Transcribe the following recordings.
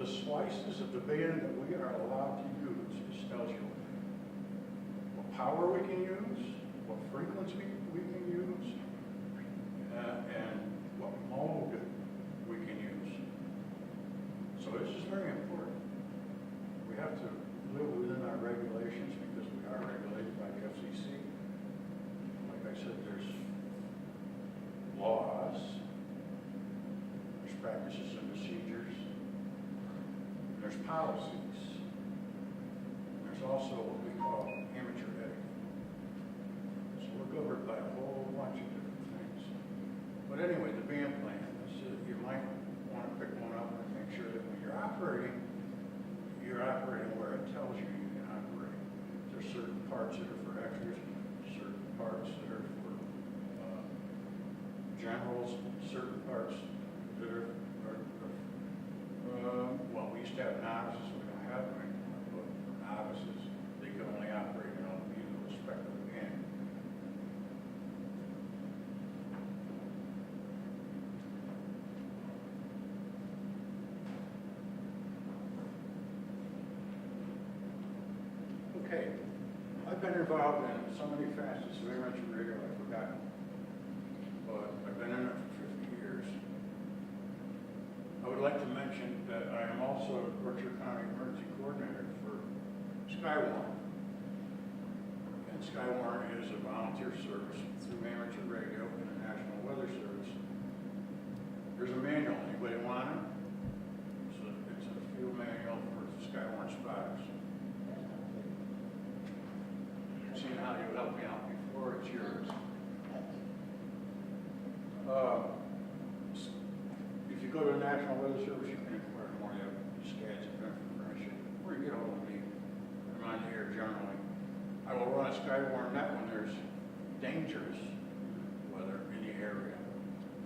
the slices of the band that we are allowed to use. This tells you what power we can use, what frequency we can use, and what mode we can use. So this is very important. We have to live within our regulations because we are regulated by the FCC. Like I said, there's laws, there's practices and procedures, there's policies, and there's also what we call amateur etiquette. So we're governed by a whole bunch of different things. But anyway, the band plan, you might want to pick one up and make sure that when you're operating where it tells you you can operate. There's certain parts that are for extras, certain parts that are for generals, certain parts that are well, we used to have novices, we don't have them anymore, but for novices, they can only operate in a respective band. Okay, I've been involved in so many facets of amateur radio I've forgotten, but I've been in it for 50 years. I would like to mention that I am also a Berkshire County Emergency Coordinator for Skywarn. And Skywarn is a volunteer service through amateur radio and the National Weather Service. There's a manual, anybody want it? It's a field manual for Skywarn spotters. Seeing how you helped me out before, it's yours. If you go to the National Weather Service, you can inquire more. You have scads of information. Or you get hold of me. I'm on the air generally. I will run a Skywarn net when there's dangerous weather in the area.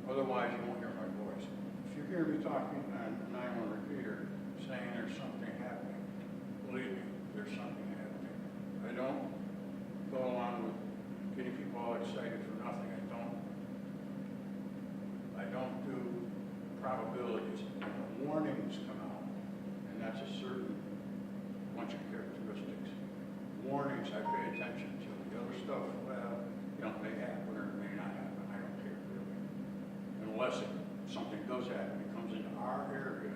Otherwise, you won't hear my voice. If you hear me talking on a 9-1 repeater saying there's something happening, believe me, there's something happening. I don't go along with getting people all excited for nothing. I don't do probabilities. Warnings come out, and that's a certain bunch of characteristics. Warnings I pay attention to. The other stuff, well, may happen or it may not happen. I don't care really. Unless something does happen, it comes into our area.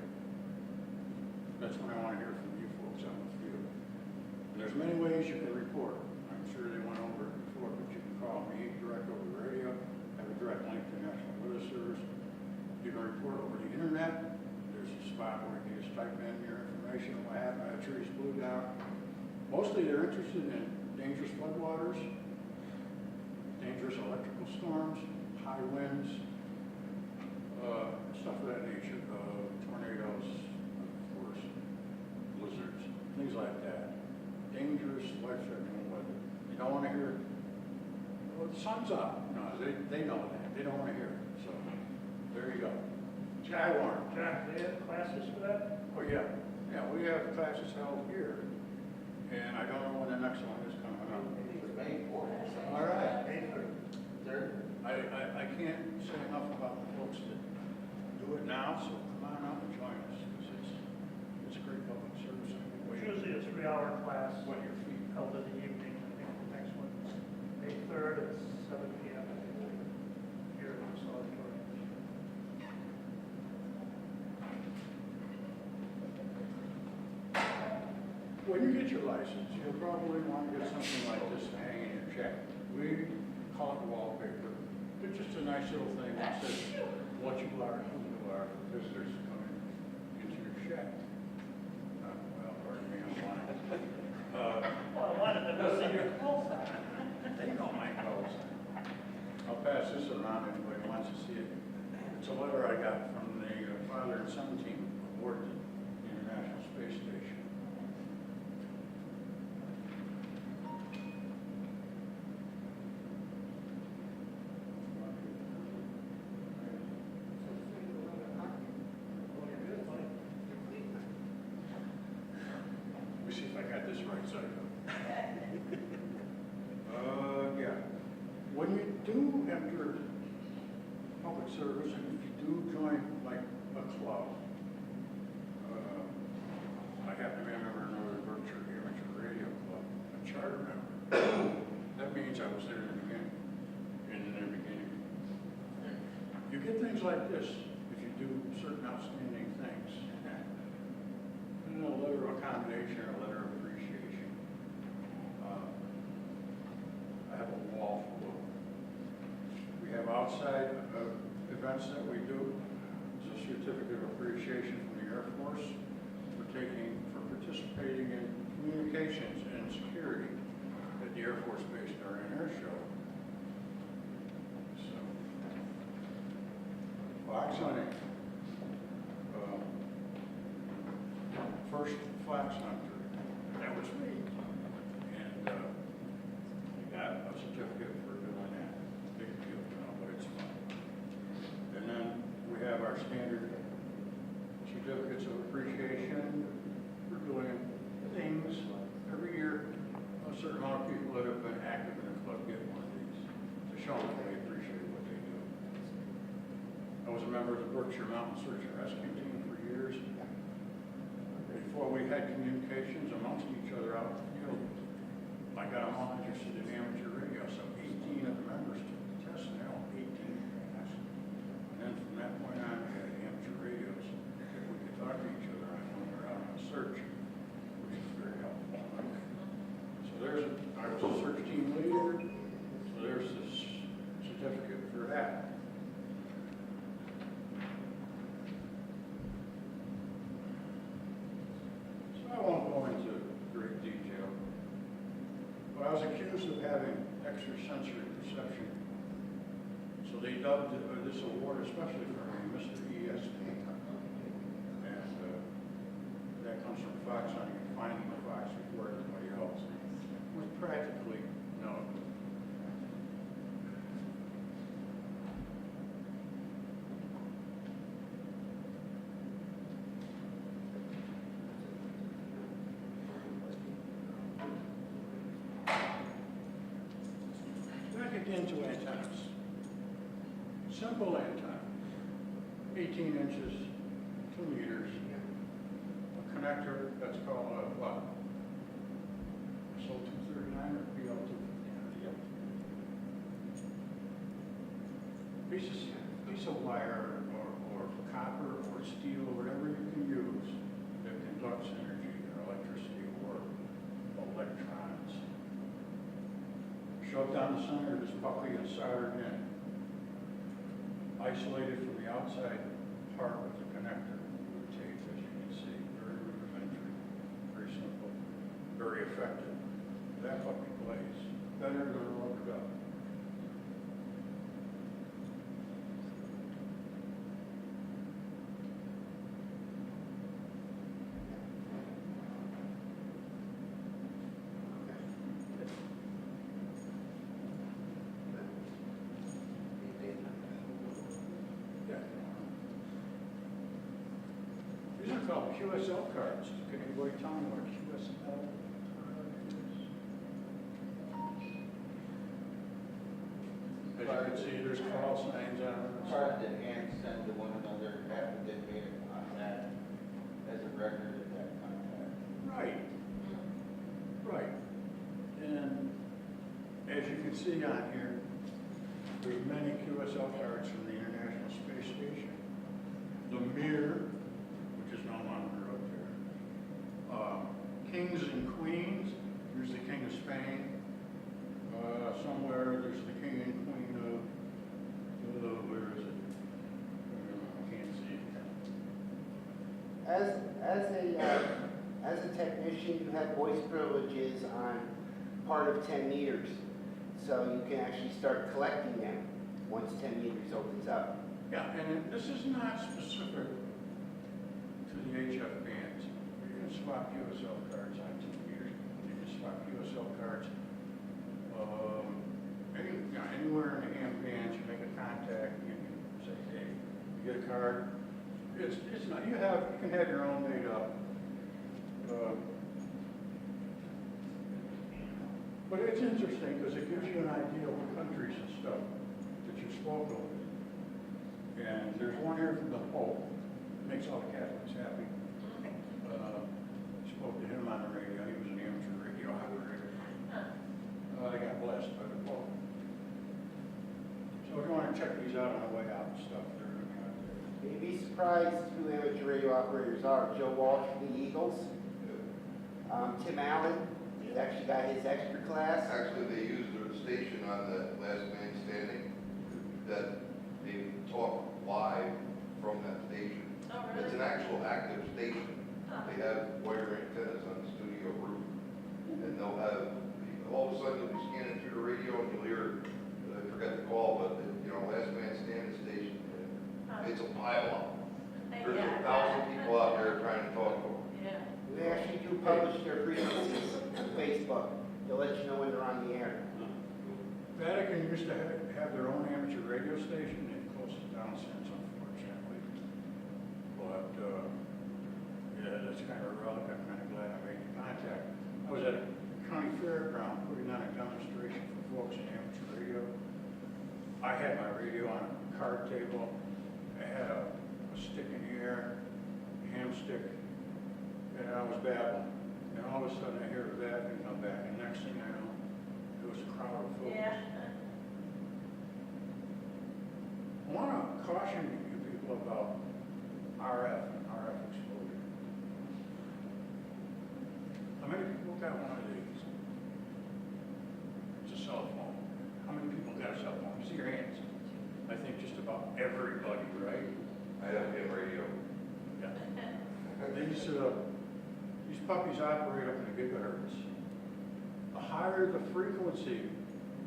That's when I want to hear from you folks on the field. And there's many ways you can report. I'm sure they went over it before, but you can call me direct over the radio, have a direct link to the National Weather Service. You can report over the internet. There's a spot where you can just type in your information, what happened, a tree's blew down. Mostly they're interested in dangerous floodwaters, dangerous electrical storms, high winds, stuff of that nature, tornadoes, of course, blizzards, things like that. Dangerous, life-threatening weather. You don't want to hear, well, the sun's up. No, they know that. They don't want to hear it. So there you go. Skywarn. John, do they have classes for that? Oh, yeah. Yeah, we have classes held here. And I don't know when the next one is coming up. All right. I can't say enough about the folks that do it now, so come on out and join us, because it's a great public service. It's usually a 3-hour class. What your feet. Held in the evening. I think the next one's May 3rd at 7 p.m. here in this auditorium. When you get your license, you'll probably want to get something like this to hang in your check. We call it wallpaper. It's just a nice little thing that says what you are and who you are for visitors coming into your shack. Well, pardon me, I'm lying. Well, I wanted them to see your clothes on. They know my clothes. I'll pass this around if anybody wants to see it. It's a letter I got from the father and son team aboard the International Space Station. Let me see if I got this right side up. Yeah. When you do enter public service, and if you do join like a club, things like this, if you do certain outstanding things, and a letter of accommodation or a letter of appreciation. I have a wall full of, we have outside events that we do. It's a certificate of appreciation from the Air Force for participating in communications and security at the Air Force Base during an air show. So, fox hunting. First fox hunter, that was me. And I got a certificate for doing that. Big deal, but it's fun. And then we have our standard certificates of appreciation for doing things. Every year, a certain amount of people that have been active in the club get one of these to show them they appreciate what they do. I was a member of the Berkshire Mountain Search and Rescue Team for years. Before we had communications amongst each other out in the field, I got them all interested in amateur radio, so 18 of the members took the test, and they all 18 passed. And then from that point on, we had amateur radios that we could talk to each other on when we were out on a search, which is very helpful. So I was a search team leader, so there's this certificate for that. I won't go into great detail, but I was accused of having extrasensory perception. So they dubbed this award, especially for me, Mr. ESP. And that comes from fox hunting and finding the fox before everybody else. With practically no. Into antennas. Simple antenna, 18 inches, 2 meters. A connector that's called a what? SO239 or PL259? Piece of wire or copper or steel, whatever you can use that conducts energy or electricity or electrons. Shoved down the center of this puppy and soldered in. Isolated from the outside part with the connector with tape, as you can see. Very rudimentary, very simple, very effective. That puppy plays better than a rubber duck. These are called QSL cards. Can anybody tell me what a QSL card is? As you can see, there's call signs on it. Card that hands send to one another after they made a contact as a record of that contact. Right. Right. And as you can see on here, there's many QSL cards from the International Space Station. The Mir, which is no longer up there. Kings and Queens, there's the King of Spain. Somewhere there's the King and Queen of, where is it? I can't see it. As a technician, you have voice privileges on part of 10 meters. So you can actually start collecting them once 10 meters opens up. Yeah, and this is not specific to the HF bands. You can swap QSL cards on 2 meters. You can swap QSL cards anywhere in the ham bands. You make a contact. You can say, hey, you get a card. It's not. You can have your own made up. But it's interesting because it gives you an idea of what countries and stuff that you spoke of. And there's one here from the Pope. Makes all the Catholics happy. Spoke to him on the radio. He was an amateur radio operator. I got blessed by the Pope. So if you want to check these out on the way out and stuff, they're surprised who amateur radio operators are. Joe Walsh from the Eagles. Tim Allen, he's actually got his extra class. Actually, they used their station on the Last Man Standing, that they talk live from that station. Oh, It's an really? actual active station. Huh. They have wire antennas on the studio roof, and they'll have, all of a sudden you'll be scanning through the radio and you'll hear, I forgot the call, but, Last Man Standing station. Huh. It's a pile up. There's Yeah. 1,000 people out there trying to talk to them. Yeah. They actually do publish their frequencies on Facebook. They'll let you know when they're on the air. Vatican used to have their own amateur radio station, they closed it down since, unfortunately. But, yeah, that's kind of a relic, I'm kind of glad I made the contact. I was at a county fairground putting on a demonstration for folks in amateur radio. I had my radio on a card table, I had a stick in the air, ham stick, and I was babbling. And all of a sudden I hear a Vatican come back, and next thing I know, it was a crowd of folks. Yeah. I want to caution you people about RF and RF exposure. How many people got one of these? It's a cell phone. How many people got a cell phone? See your hands. I think just about everybody, right? I have him radio. Yeah. These puppies operate up in gigahertz. The higher the frequency,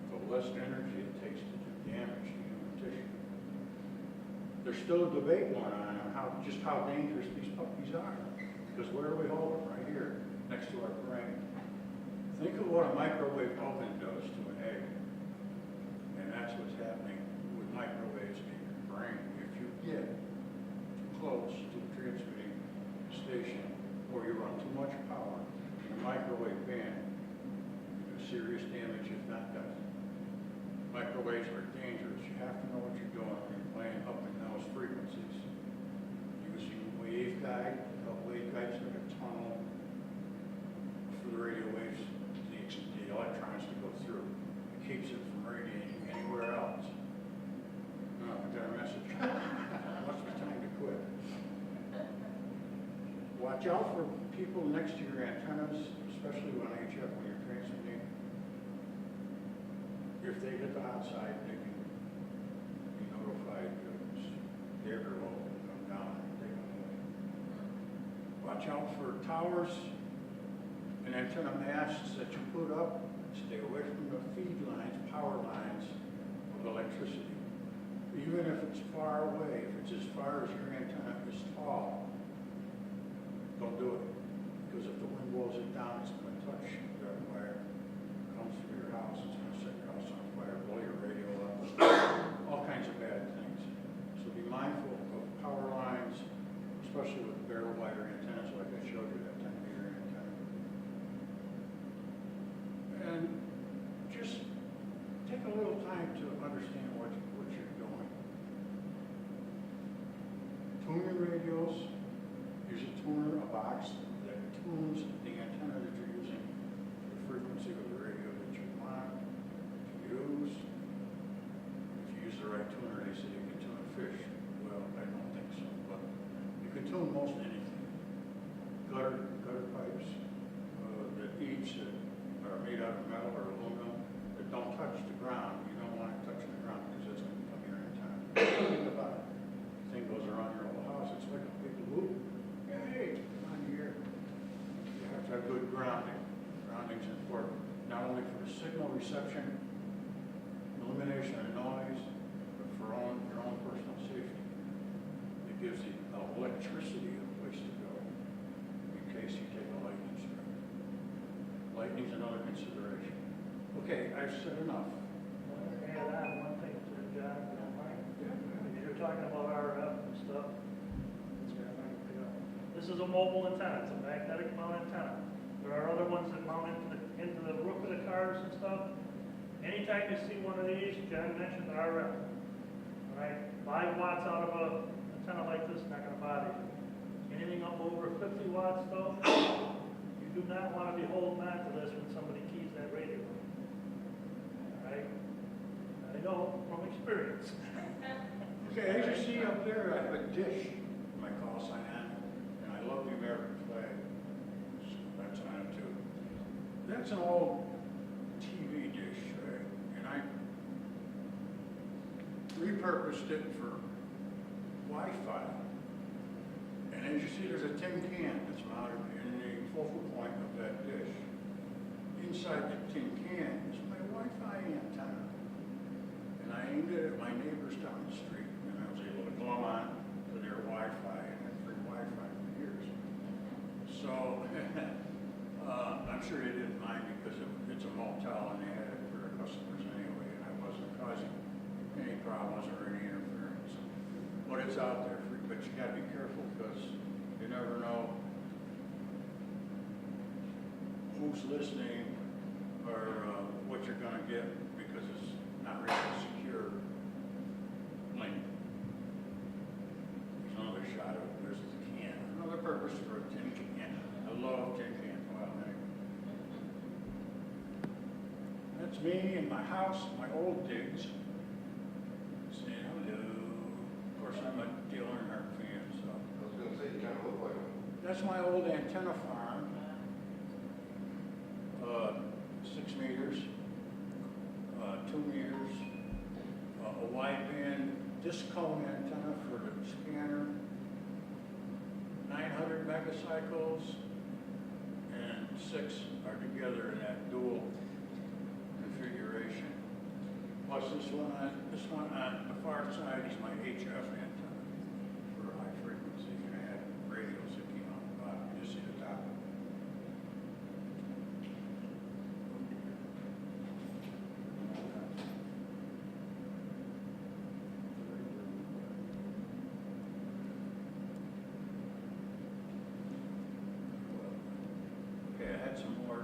the less energy it takes to do damage to human tissue. There's still a debate going on just how dangerous these puppies are. Because where do we hold them? Right here, next to our brain. Think of what a microwave oven does to an egg. And that's what's happening with microwaves in your brain. If you get too close to the transmitting station, or you run too much power in a microwave band, you do serious damage, if not death. Microwaves are dangerous. You have to know what you're doing when you're playing up in those frequencies. Using waveguide, waveguides like a tunnel for the radio waves, the electrons to go through. It keeps it from radiating anywhere else. No, I got a message. Must be time to quit. Watch out for people next to your antennas, especially on HF when you're transmitting. If they hit the hot side, they can be notified the air will come down and take them away. Watch out for towers and antenna masts that you put up. Stay away from the feed lines, power lines of electricity. Even if it's far away, if it's as far as your antenna is tall, don't do it. Because if the wind blows it down, it's going to touch that wire. Comes through your house, it's going to set your house on fire, blow your radio up, all kinds of bad things. So be mindful of power lines, especially with barrel wire antennas like I showed you, that 10-meter antenna. And just take a little time to understand what you're doing. Tune your radios. Use a tuner, a box that tunes the antenna that you're using to the frequency of the radio that you want to use. If you use the right tuner, they say you can tune a fish. Well, I don't think so, but you can tune most anything. Gutter pipes that each are made out of metal or aluminum that don't touch the ground. You don't want it touching the ground because it's going to become your antenna. Think about it. The thing goes around your whole house. It's like a big loop. Hey, on here. You have to have good grounding. Grounding's important, not only for the signal reception, elimination of noise, but for your own personal safety. It gives the electricity a place to go in case you take a lightning strike. Lightning's another consideration. Okay, I've said enough. Add on one thing to John, if you don't mind. Yeah. If you're talking about RF and stuff, this is a mobile antenna, it's a magnetic mount antenna. There are other ones that mount into the roof of the cars and stuff. Anytime you see one of these, John mentioned RF. All right, 5 watts out of an antenna like this, not gonna bother you. Anything up over 50 watts though, you do not want to be holding on to this when somebody keys that radio. All right? I know from experience. Okay, as you see up there, I have a dish my call sign on it, and I love the American flag. So that's on it too. That's an old TV dish, right? And I repurposed it for Wi-Fi. And as you see, there's a tin can that's mounted in the focal point of that dish. Inside the tin can is my Wi-Fi antenna. And I aimed it at my neighbors down the street, and I was able to glom on to their Wi-Fi, and had free Wi-Fi for years. So, I'm sure they didn't mind because it's a motel and they had it for their customers anyway, and I wasn't causing any problems or any interference. But it's out there, but you gotta be careful because you never know who's listening or what you're gonna get because it's not really a secure link. There's another shot of, there's the can, another purpose for a tin can. I love tin cans. Wow, that's me in my house, my old digs. Saying hello. Of course, I'm a Dale Earnhardt fan, so. I was gonna say, you kind of look like him. That's my old antenna farm. 6 meters, 2 meters, a wideband disc cone antenna for the scanner, 900 megacycles, and 6 are together in that dual configuration. Plus this one on the far side is my HF antenna for high frequency, and I had radios that came out the bottom. You see the top. Okay, I had some more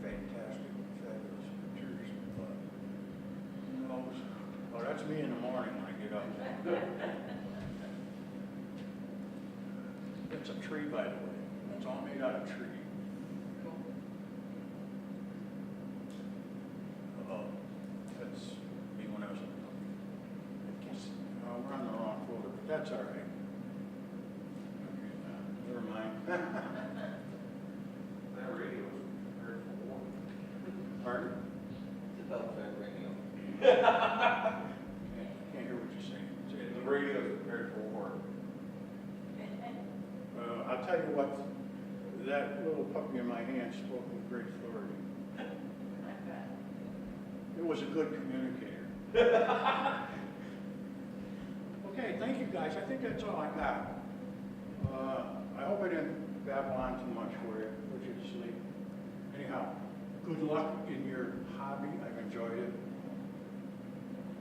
fantastic, fabulous pictures, but who knows? Oh, that's me in the morning when I get up. It's a tree, by the way. It's all made out of tree. That's me when I was a puppy. I guess, we're on the wrong folder, but that's all right. Okay, never mind. That radio is prepared for war. Pardon? It's about that radio. Can't hear what you're saying. Say it The again. radio is prepared for war. I'll tell you what, that little puppy in my hand spoke with great authority. It was a good communicator. Okay, thank you guys. I think that's all I got. I hope I didn't babble on too much for you, put you to sleep. Anyhow, good luck in your hobby. I've enjoyed it.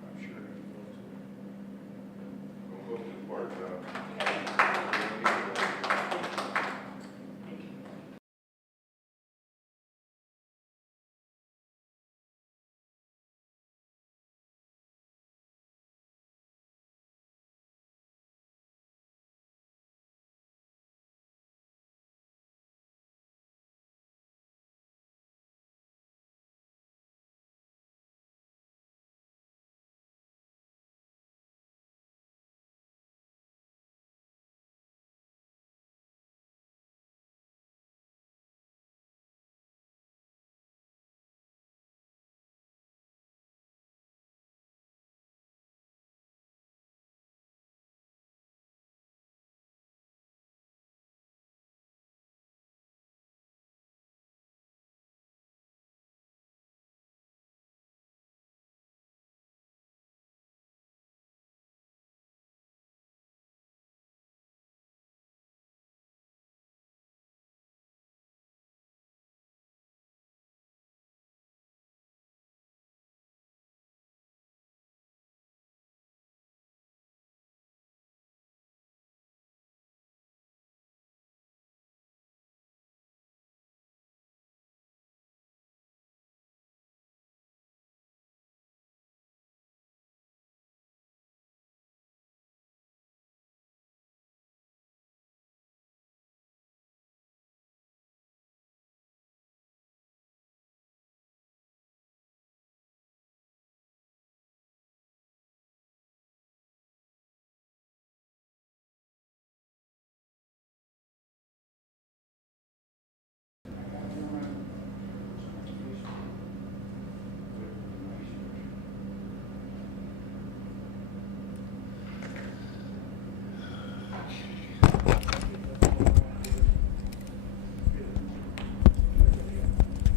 I'm sure you will too. Don't go too far, John.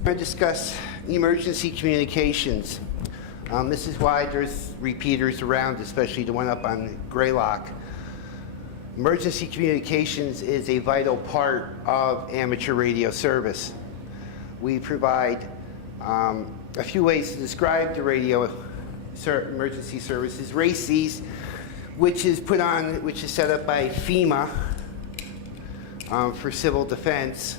I'm going to discuss emergency communications. This is why there's repeaters around, especially the one up on Greylock. Emergency communications is a vital part of amateur radio service. We provide a few ways to describe the radio emergency services. RACES, which is set up by FEMA for civil defense.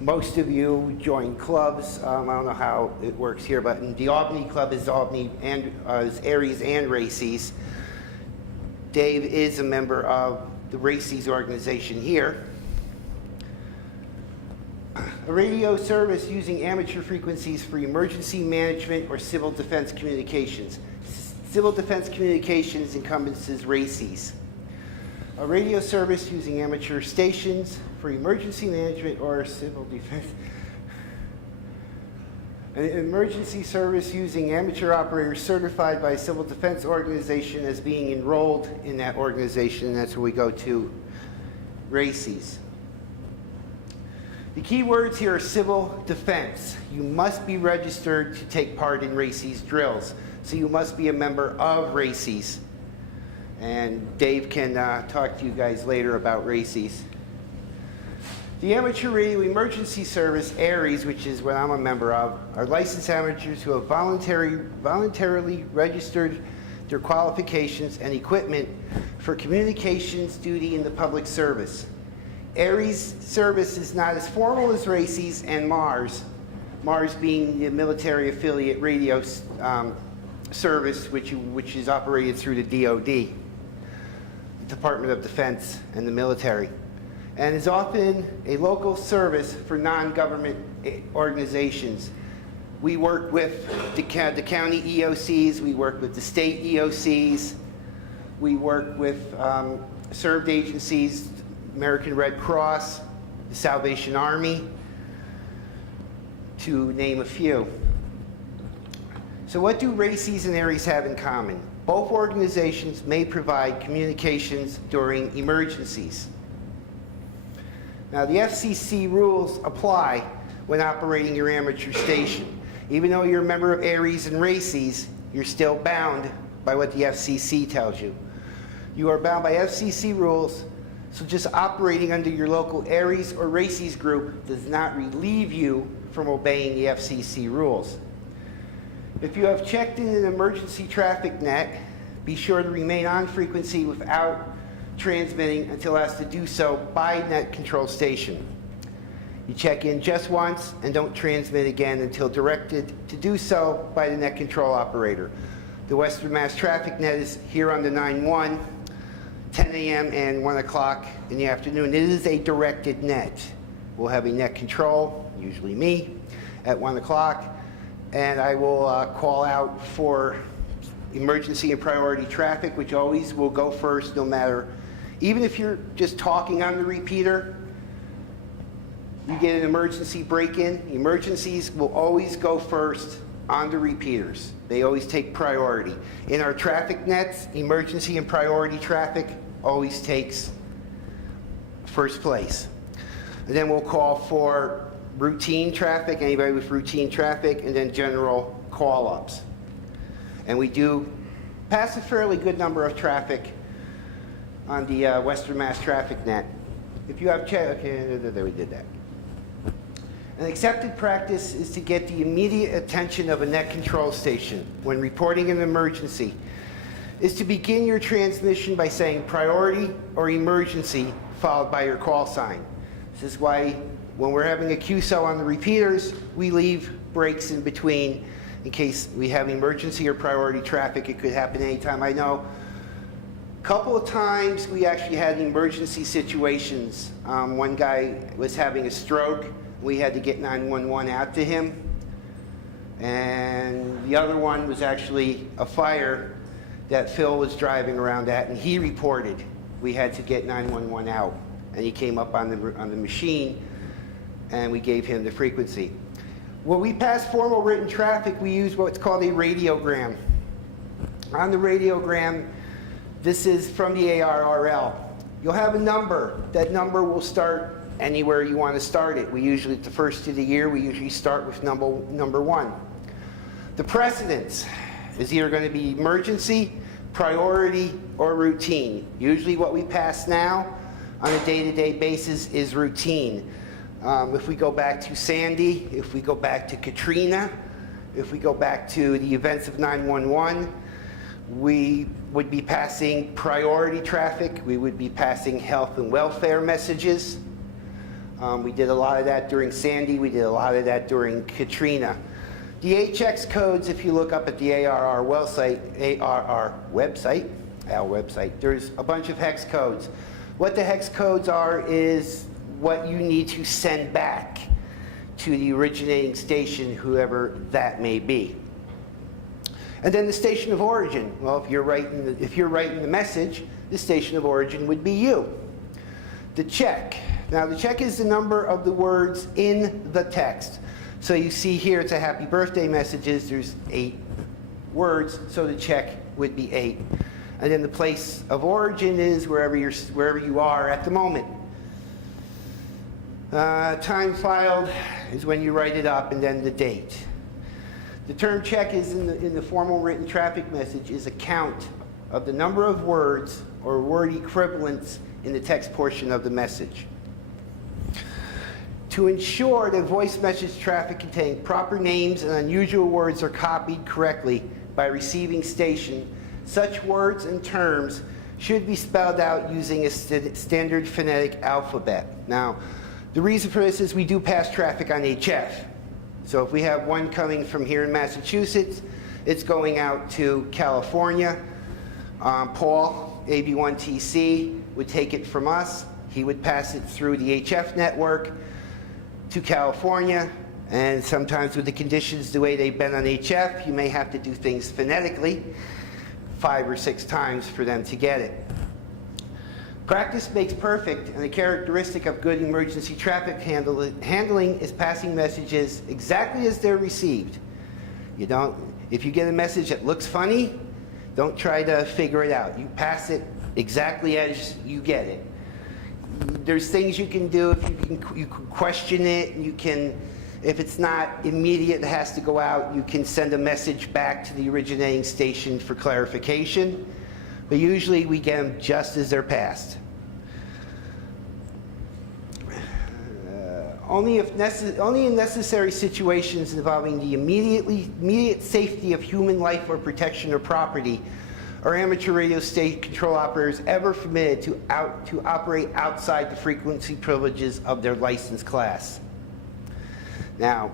Most of you join clubs. I don't know how it works here, but the Albany Club is Albany and is Aries and RACES. Dave is a member of the RACES organization here. A radio service using amateur frequencies for emergency management or civil defense communications. Civil defense communications encompasses RACES. A radio service using amateur stations for emergency management or civil defense. An emergency service using amateur operators certified by a civil defense organization as being enrolled in that organization. And that's where we go to RACES. The key words here are civil defense. You must be registered to take part in RACES drills. So you must be a member of RACES. And Dave can talk to you guys later about RACES. The Amateur Radio Emergency Service, ARIES, which is what I'm a member of, are licensed amateurs who have voluntarily registered their qualifications and equipment for communications duty in the public service. ARIES service is not as formal as RACES and MARS, MARS being the military affiliate radio service which is operated through the DoD, Department of Defense, and the military, and is often a local service for non-government organizations. We work with the county EOCs, we work with the state EOCs, we work with served agencies, American Red Cross, the Salvation Army, to name a few. So what do RACES and ARIES have in common? Both organizations may provide communications during emergencies. Now, the FCC rules apply when operating your amateur station. Even though you're a member of ARIES and RACES, you're still bound by what the FCC tells you. You are bound by FCC rules, so just operating under your local ARIES or RACES group does not relieve you from obeying the FCC rules. If you have checked in an emergency traffic net, be sure to remain on frequency without transmitting until asked to do so by net control station. You check in just once and don't transmit again until directed to do so by the net control operator. The Western Mass traffic net is here on the 9-1, 10 a.m. and 1 o'clock in the afternoon. It is a directed net. We'll have a net control, usually me, at 1 o'clock, and I will call out for emergency and priority traffic, which always will go first no matter, even if you're just talking on the repeater, you get an emergency break-in, emergencies will always go first on the repeaters. They always take priority. In our traffic nets, emergency and priority traffic always takes first place. And then we'll call for routine traffic, anybody with routine traffic, and then general call-ups. And we do pass a fairly good number of traffic on the Western Mass traffic net. If you have okay, there we did that. An accepted practice is to get the immediate attention of a net control station when reporting an emergency, is to begin your transmission by saying priority or emergency followed by your call sign. This is why when we're having a QSO on the repeaters, we leave breaks in between in case we have emergency or priority traffic. It could happen anytime. I know a couple of times we actually had emergency situations. One guy was having a stroke. We had to get 911 out to him. And the other one was actually a fire that Phil was driving around at, and he reported. We had to get 911 out. And he came up on the machine, and we gave him the frequency. When we pass formal written traffic, we use what's called a radiogram. On the radiogram, this is from the ARRL. You'll have a number. That number will start anywhere you want to start it. We usually, at the first of the year, we usually start with number 1. The precedence is either going to be emergency, priority, or routine. Usually what we pass now on a day-to-day basis is routine. If we go back to Sandy, if we go back to Katrina, if we go back to the events of 9/11, we would be passing priority traffic. We would be passing health and welfare messages. We did a lot of that during Sandy. We did a lot of that during Katrina. The HX codes, if you look up at the ARR website, our website, there's a bunch of hex codes. What the hex codes are is what you need to send back to the originating station, whoever that may be. And then the station of origin. Well, if you're writing the message, the station of origin would be you. The check. Now, the check is the number of the words in the text. So you see here, it's a happy birthday messages. There's 8 words, so the check would be 8. And then the place of origin is wherever you are at the moment. Time filed is when you write it up, and then the date. The term check is in the formal written traffic message is a count of the number of words or word equivalents in the text portion of the message. To ensure that voice message traffic containing proper names and unusual words are copied correctly by receiving station, such words and terms should be spelled out using a standard phonetic alphabet. Now, the reason for this is we do pass traffic on HF. So if we have one coming from here in Massachusetts, it's going out to California. Paul, AB1TC, would take it from us. He would pass it through the HF network to California, and sometimes with the conditions the way they've been on HF, you may have to do things phonetically 5 or 6 times for them to get it. Practice makes perfect, and a characteristic of good emergency traffic handling is passing messages exactly as they're received. If you get a message that looks funny, don't try to figure it out. You pass it exactly as you get it. There's things you can do. If you can question it. You can, if it's not immediate, it has to go out. You can send a message back to the originating station for clarification. But usually we get them just as they're passed. Only in necessary situations involving the immediate safety of human life or protection or property are amateur radio station control operators ever permitted to operate outside the frequency privileges of their license class. Now,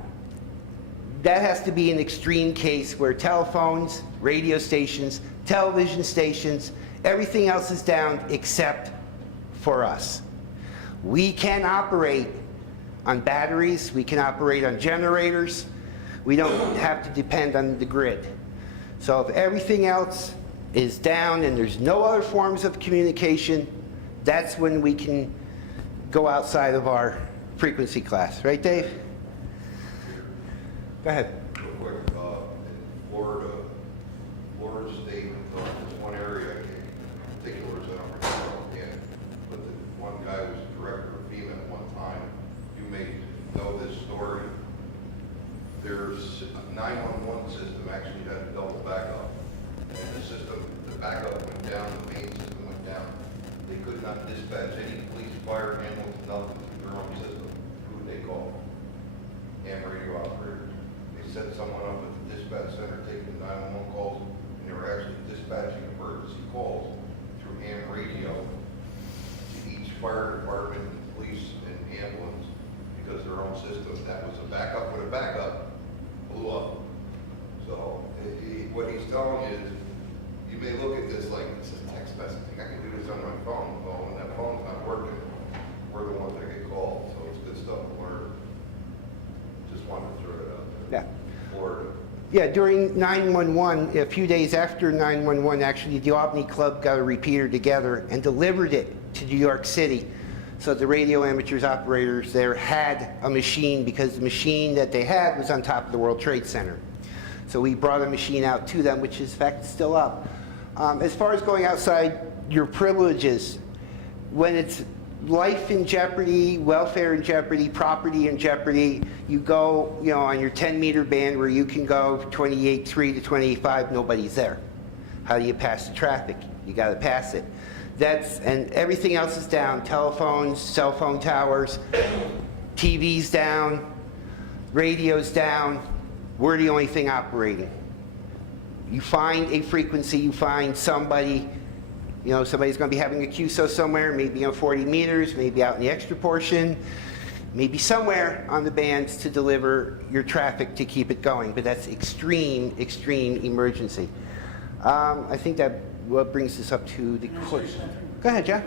that has to be an extreme case where telephones, radio stations, television stations, everything else is down except for us. We can operate on batteries, we can operate on generators, we don't have to depend on the grid. So if everything else is down and there's no other forms of communication, that's when we can go outside of our frequency class. Right, Dave? Go ahead. Real quick, in Florida State, there's one area, in particular, I don't remember again, but the one guy was director of FEMA at one time. You may know this story. There's a 911 system actually had a double backup. And the backup went down, the main system went down. They could not dispatch any police, fire, ambulance, nothing through their own system. Who would they call? Ham radio operators. They set someone up at the dispatch center taking 911 calls, and they were actually dispatching emergency calls through ham radio to each fire department, police, and ambulance because their own system that was a backup with a backup blew up. So what he's telling you is, you may look at this like it's a text messaging. I can do this on my phone. Well, when that phone's not working, we're the ones that get called. So it's good stuff to learn. Just wanted to throw it out there. Yeah. Florida. Yeah, during 911, a few days after 911, actually, the Albany Club got a repeater together and delivered it to New York City. So the radio amateurs operators there had a machine because the machine that they had was on top of the World Trade Center. So we brought a machine out to them, which is in fact still up. As far as going outside your privileges, when it's life in jeopardy, welfare in jeopardy, property in jeopardy, you go, on your 10-meter band where you can go 28.3 to 28.5, nobody's there. How do you pass the traffic? You got to pass it. And everything else is down. Telephones, cell phone towers, TV's down, radio's down. We're the only thing operating. You find a frequency, you find somebody, somebody's going to be having a QSO somewhere, maybe on 40 meters, maybe out in the extra portion, maybe somewhere on the bands to deliver your traffic to keep it going. But that's extreme, extreme emergency. I think that what brings us up to the Can I say court. something? Go ahead, John.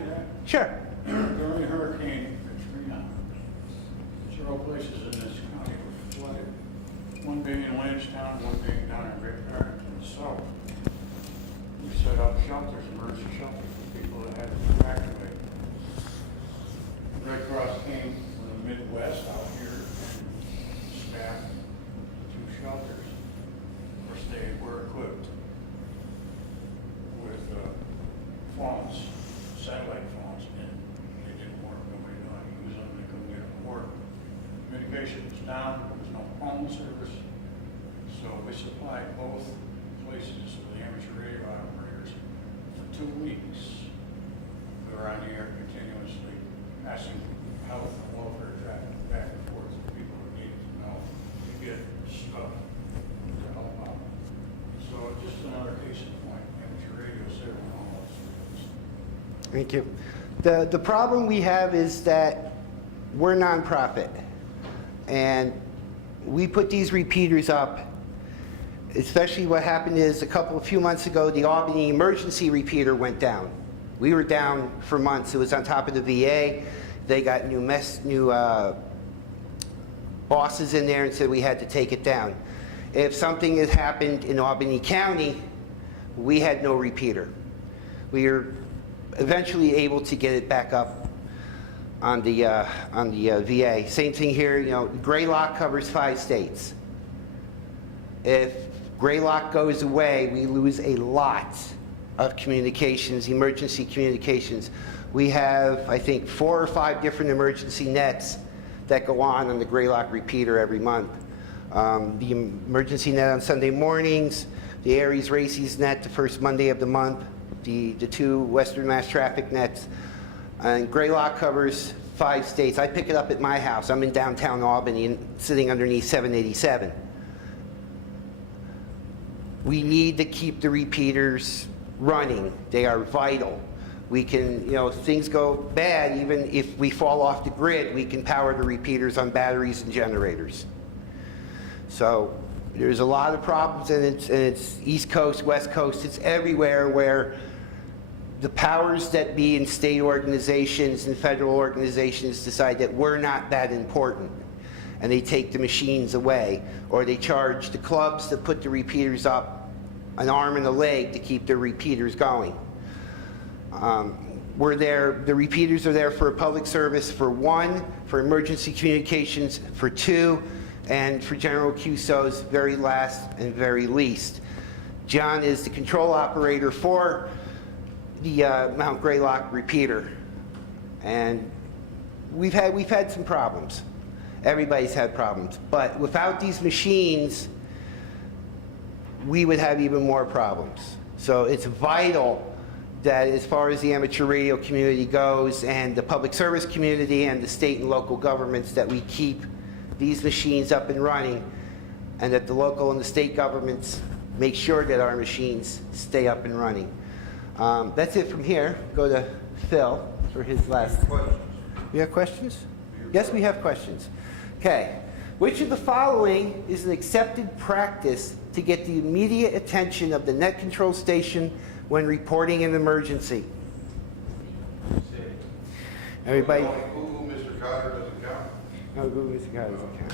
Sure. During Hurricane Katrina, several places in this county were flooded. One being in Lanestown, one being down in Great Barrington. So we set up shelters, emergency shelters for people that had to evacuate. Red Cross came from the Midwest out here and staffed the 2 shelters. Of course, they were equipped with phones, satellite phones, and they didn't work. Nobody knew how to use them. They couldn't get them to work. Communication was down. There was no phone service. So we supplied both places with the amateur radio operators for 2 weeks. We were on the air continuously, passing health and welfare traffic back and forth to people who needed to know to get stuff to help out. So just another case in point, amateur radio saved all those things. Thank you. The problem we have is that we're nonprofit, and we put these repeaters up. Especially what happened is a few months ago, the Albany emergency repeater went down. We were down for months. It was on top of the VA. They got new bosses in there and said we had to take it down. If something had happened in Albany County, we had no repeater. We were eventually able to get it back up on the VA. Same thing here. Graylock covers 5 states. If Graylock goes away, we lose a lot of communications, emergency communications. We have, I think, 4 or 5 different emergency nets that go on the Graylock repeater every month. The emergency net on Sunday mornings, the Aries Races net the first Monday of the month, the 2 Western Mass traffic nets, and Graylock covers 5 states. I pick it up at my house. I'm in downtown Albany and sitting underneath 787. We need to keep the repeaters running. They are vital. We can, things go bad, even if we fall off the grid, we can power the repeaters on batteries and generators. So there's a lot of problems, and it's East Coast, West Coast, it's everywhere where the powers that be in state organizations and federal organizations decide that we're not that important, and they take the machines away, or they charge the clubs that put the repeaters up an arm and a leg to keep their repeaters going. We're there, the repeaters are there for a public service for 1, for emergency communications for 2, and for general QSOs, very last and very least. John is the control operator for the Mount Graylock repeater, and we've had some problems. Everybody's had problems, but without these machines, we would have even more problems. So it's vital that as far as the amateur radio community goes, and the public service community and the state and local governments, that we keep these machines up and running, and that the local and the state governments make sure that our machines stay up and running. That's it from here. Go to Phil for his last. Questions? You have questions? Yes, we have questions. Okay. Which of the following is an accepted practice to get the immediate attention of the net control station when reporting an emergency? Everybody? Google, Mr. Cotter doesn't count. No, Google Mr. Cotter doesn't count.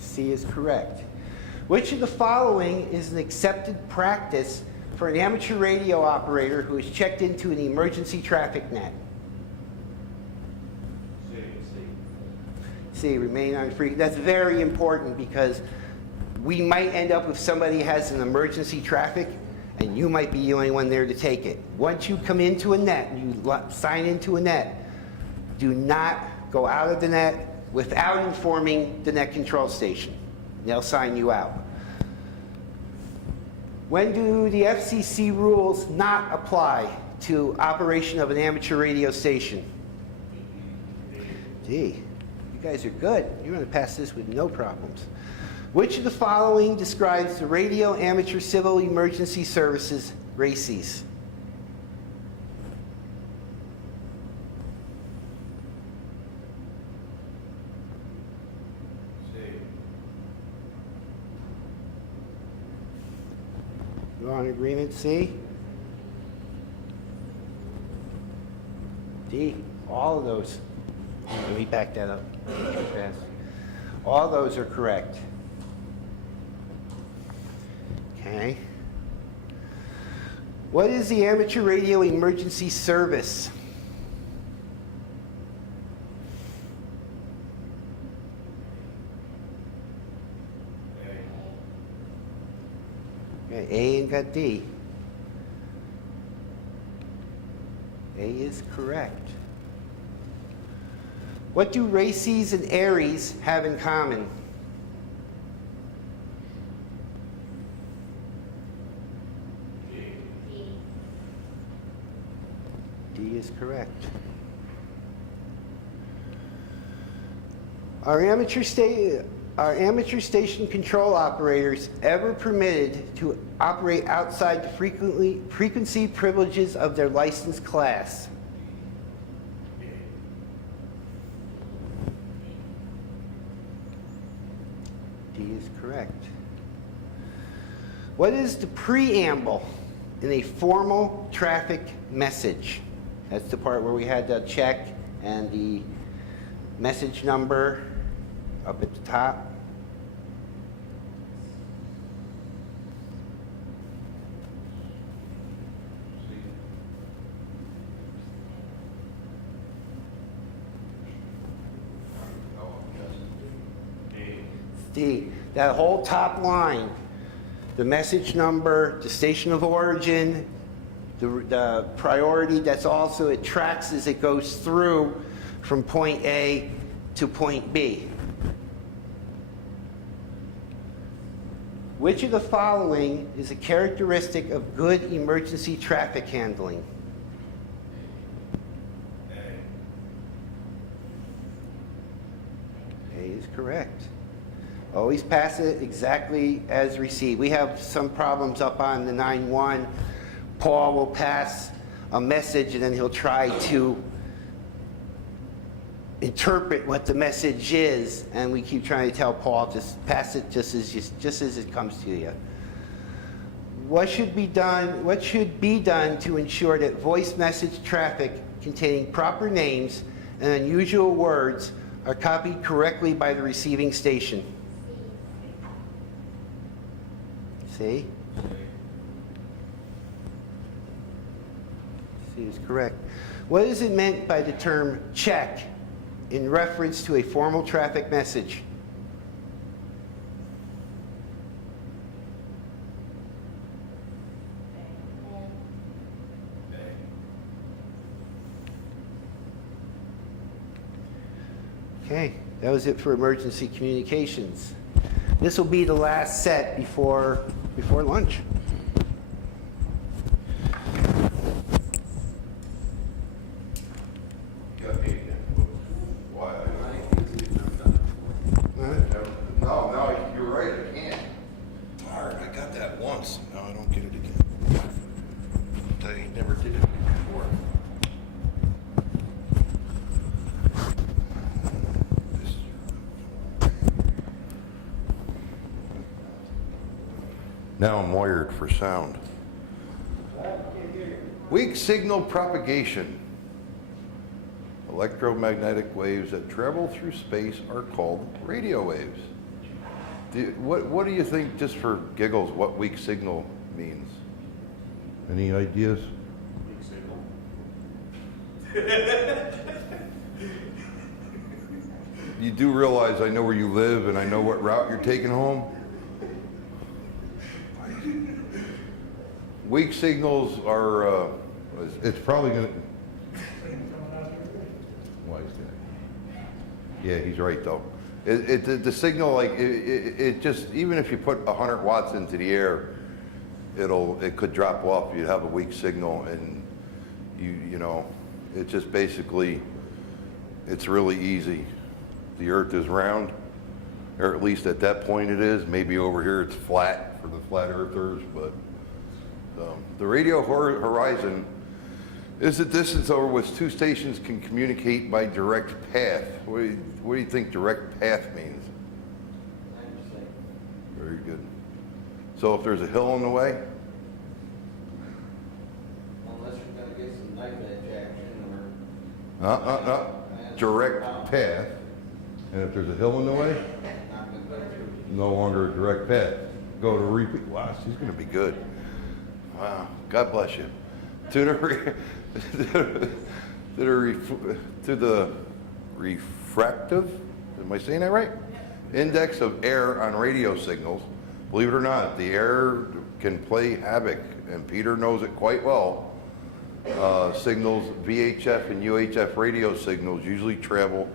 C is correct. Which of the following is an accepted practice for an amateur radio operator who is checked into an emergency traffic net? C, remain on free. That's very important, because we might end up with somebody who has an emergency traffic, and you might be the only one there to take it. Once you come into a net, and you sign into a net, do not go out of the net without informing the net control station. They'll sign you out. When do the FCC rules not apply to operation of an amateur radio station? Gee, you guys are good. You're going to pass this with no problems. Which of the following describes the Radio Amateur Civil Emergency Services, RACES? You all in agreement, C? D, all of those. Let me back that up. Too fast. All those are correct. Okay. What is the Amateur Radio Emergency Service? Okay, A and got D. A is correct. What do RACES and ARIES have in common? D is correct. Are amateur station control operators ever permitted to operate outside the frequency privileges of their license class? D is correct. What is the preamble in a formal traffic message? That's the part where we had the check and the message number up at the top. D. That whole top line, the message number, the station of origin, the priority, that's also, it tracks as it goes through from point A to point B. Which of the following is a characteristic of good emergency traffic handling? A is correct. Always pass it exactly as received. We have some problems up on the 9-1. Paul will pass a message and then he'll try to interpret what the message is, and we keep trying to tell Paul, just pass it just as it comes to you. What should be done to ensure that voice message traffic containing proper names and unusual words are copied correctly by the receiving station? C? C is correct. What is it meant by the term check in reference to a formal traffic message? Okay, that was it for emergency communications. This will be the last set before lunch. No, you're right, I can't. Darn, I got that once, now I don't get it again. I never did it before. Now I'm wired for sound. Weak signal propagation. Electromagnetic waves that travel through space are called radio waves. What do you think, just for giggles, what weak signal means? Any ideas? Weak signal. You do realize I know where you live and I know what route you're taking home? Weak signals are, it's probably going to... Why, wise guy. Yeah, he's right though. The signal, like, it just, even if you put 100 watts into the air, it could drop off. You'd have a weak signal, and you know, it just basically, it's really easy. The earth is round, or at least at that point it is. Maybe over here it's flat for the flat earthers, but the radio horizon is the distance over which two stations can communicate by direct path. What do you think direct path means? 90%. Very good. So if there's a hill in the way, Unless you're gonna get some knife edge action or. direct path. And if there's a hill in the way, Not gonna go through. no longer a direct path. Go to repeat. Wow, she's gonna be good. Wow, God bless you. To the refractive, am I saying that right? Index of air on radio signals. Believe it or not, the air can play havoc, and Peter knows it quite well. Signals, VHF and UHF radio signals usually travel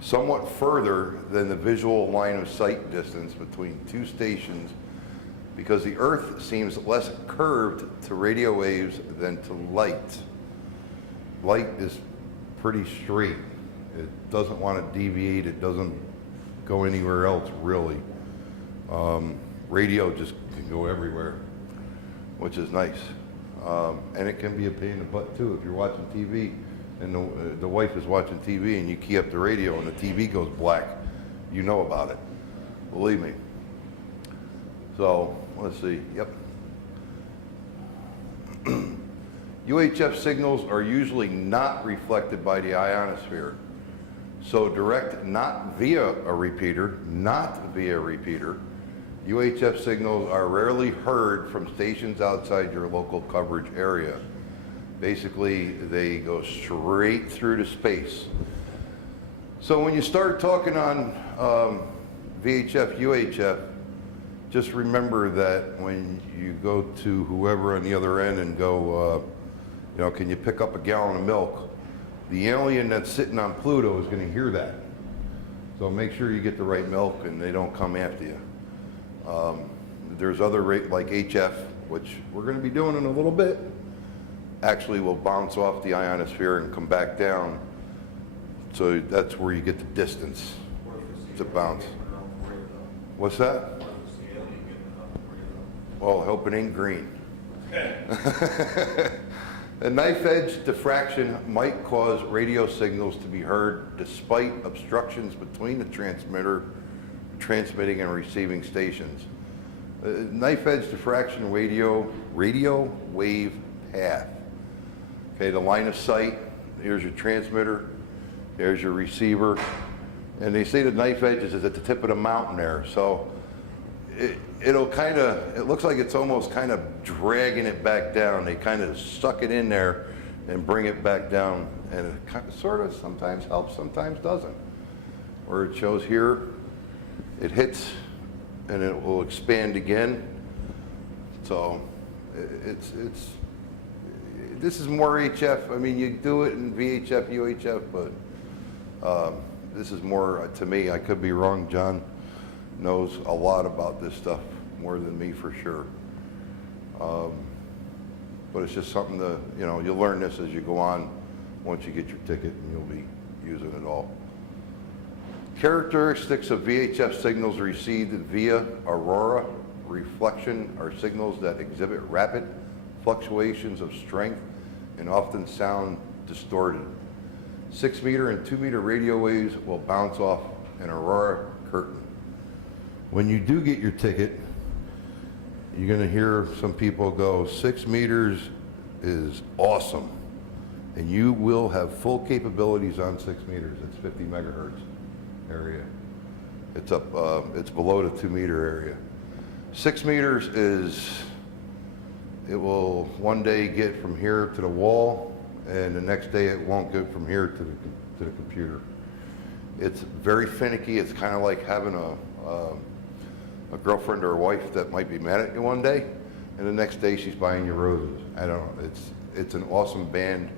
somewhat further than the visual line of sight distance between two stations because the Earth seems less curved to radio waves than to light. Light is pretty straight. It doesn't want to deviate. It doesn't go anywhere else, really. Radio just can go everywhere, which is nice. And it can be a pain in the butt, too, if you're watching TV and the wife is watching TV and you key up the radio and the TV goes black, you know about it. Believe me. So, let's see. Yep. UHF signals are usually not reflected by the ionosphere. So direct not via a repeater, UHF signals are rarely heard from stations outside your local coverage area. Basically, they go straight through to space. So when you start talking on VHF, UHF, just remember that when you go to whoever on the other end and go, you know, can you pick up a gallon of milk? The alien that's sitting on Pluto is going to hear that. So make sure you get the right milk and they don't come after you. There's other like HF, which we're going to be doing in a little bit, actually will bounce off the ionosphere and come back down. So that's where you get the distance to bounce. What's that? Well, I hope it ain't green. A knife edge diffraction might cause radio signals to be heard despite obstructions between the transmitting and receiving stations. Knife edge diffraction radio wave path. Okay, the line of sight, here's your transmitter, there's your receiver, and they say the knife edge is at the tip of the mountain there, so it'll kind of, it looks like it's almost kind of dragging it back down. They kind of suck it in there and bring it back down, and it kind of, sort of sometimes helps, sometimes doesn't. Where it shows here, it hits and it will expand again. So this is more HF. I mean, you do it in VHF, UHF, but this is more, to me, I could be wrong, John knows a lot about this stuff, more than me for sure. But it's just something to, you know, you'll learn this as you go on once you get your ticket, and you'll be using it all. Characteristics of VHF signals received via aurora reflection are signals that exhibit rapid fluctuations of strength and often sound distorted. 6 meter and 2 meter radio waves will bounce off an aurora curtain. When you do get your ticket, you're going to hear some people go, 6 meters is awesome. And you will have full capabilities on 6 meters. It's 50 megahertz area. It's up, it's below the 2 meter area. 6 meters is, it will one day get from here to the wall, and the next day it won't get from here to the computer. It's very finicky. It's kind of like having a girlfriend or a wife that might be mad at you one day, and the next day she's buying you roses. I don't know. It's an awesome band.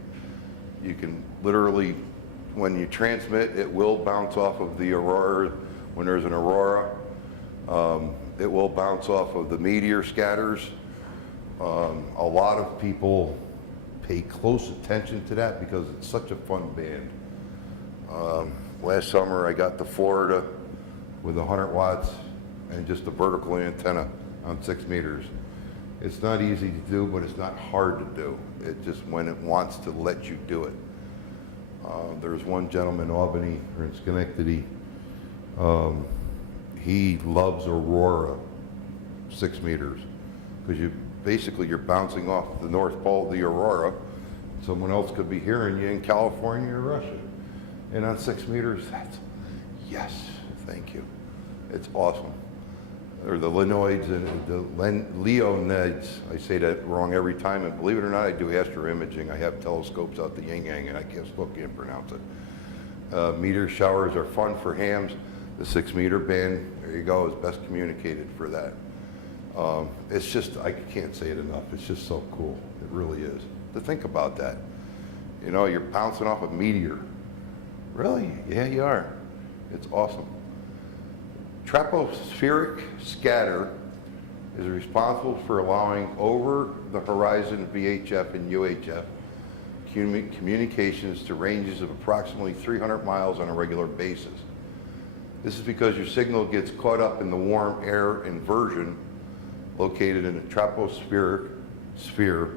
You can literally when you transmit, it will bounce off of the aurora. When there's an aurora, it will bounce off of the meteor scatters. A lot of people pay close attention to that because it's such a fun band. Last summer I got to Florida with 100 watts and just a vertical antenna on 6 meters. It's not easy to do, but it's not hard to do. It just when it wants to let you do it. There's one gentleman in Albany or in Schenectady. He loves Aurora 6 meters because you're bouncing off the North Pole of the Aurora. Someone else could be hearing you in California or Russia. And on 6 meters, that's, yes, thank you. It's awesome. Or the Linoids and the Leonids. I say that wrong every time, and believe it or not, I do astro imaging. I have telescopes out the yin-yang, and I still can't pronounce it. Meteor showers are fun for hams. The 6 meter band, there you go, is best communicated for that. It's just, I can't say it enough. It's just so cool. It really is. To think about that. You know, you're bouncing off a meteor. Really? Yeah, you are. It's awesome. Tropospheric scatter is responsible for allowing over the horizon VHF and UHF communications to ranges of approximately 300 miles on a regular basis. This is because your signal gets caught up in the warm air inversion located in a tropospheric sphere.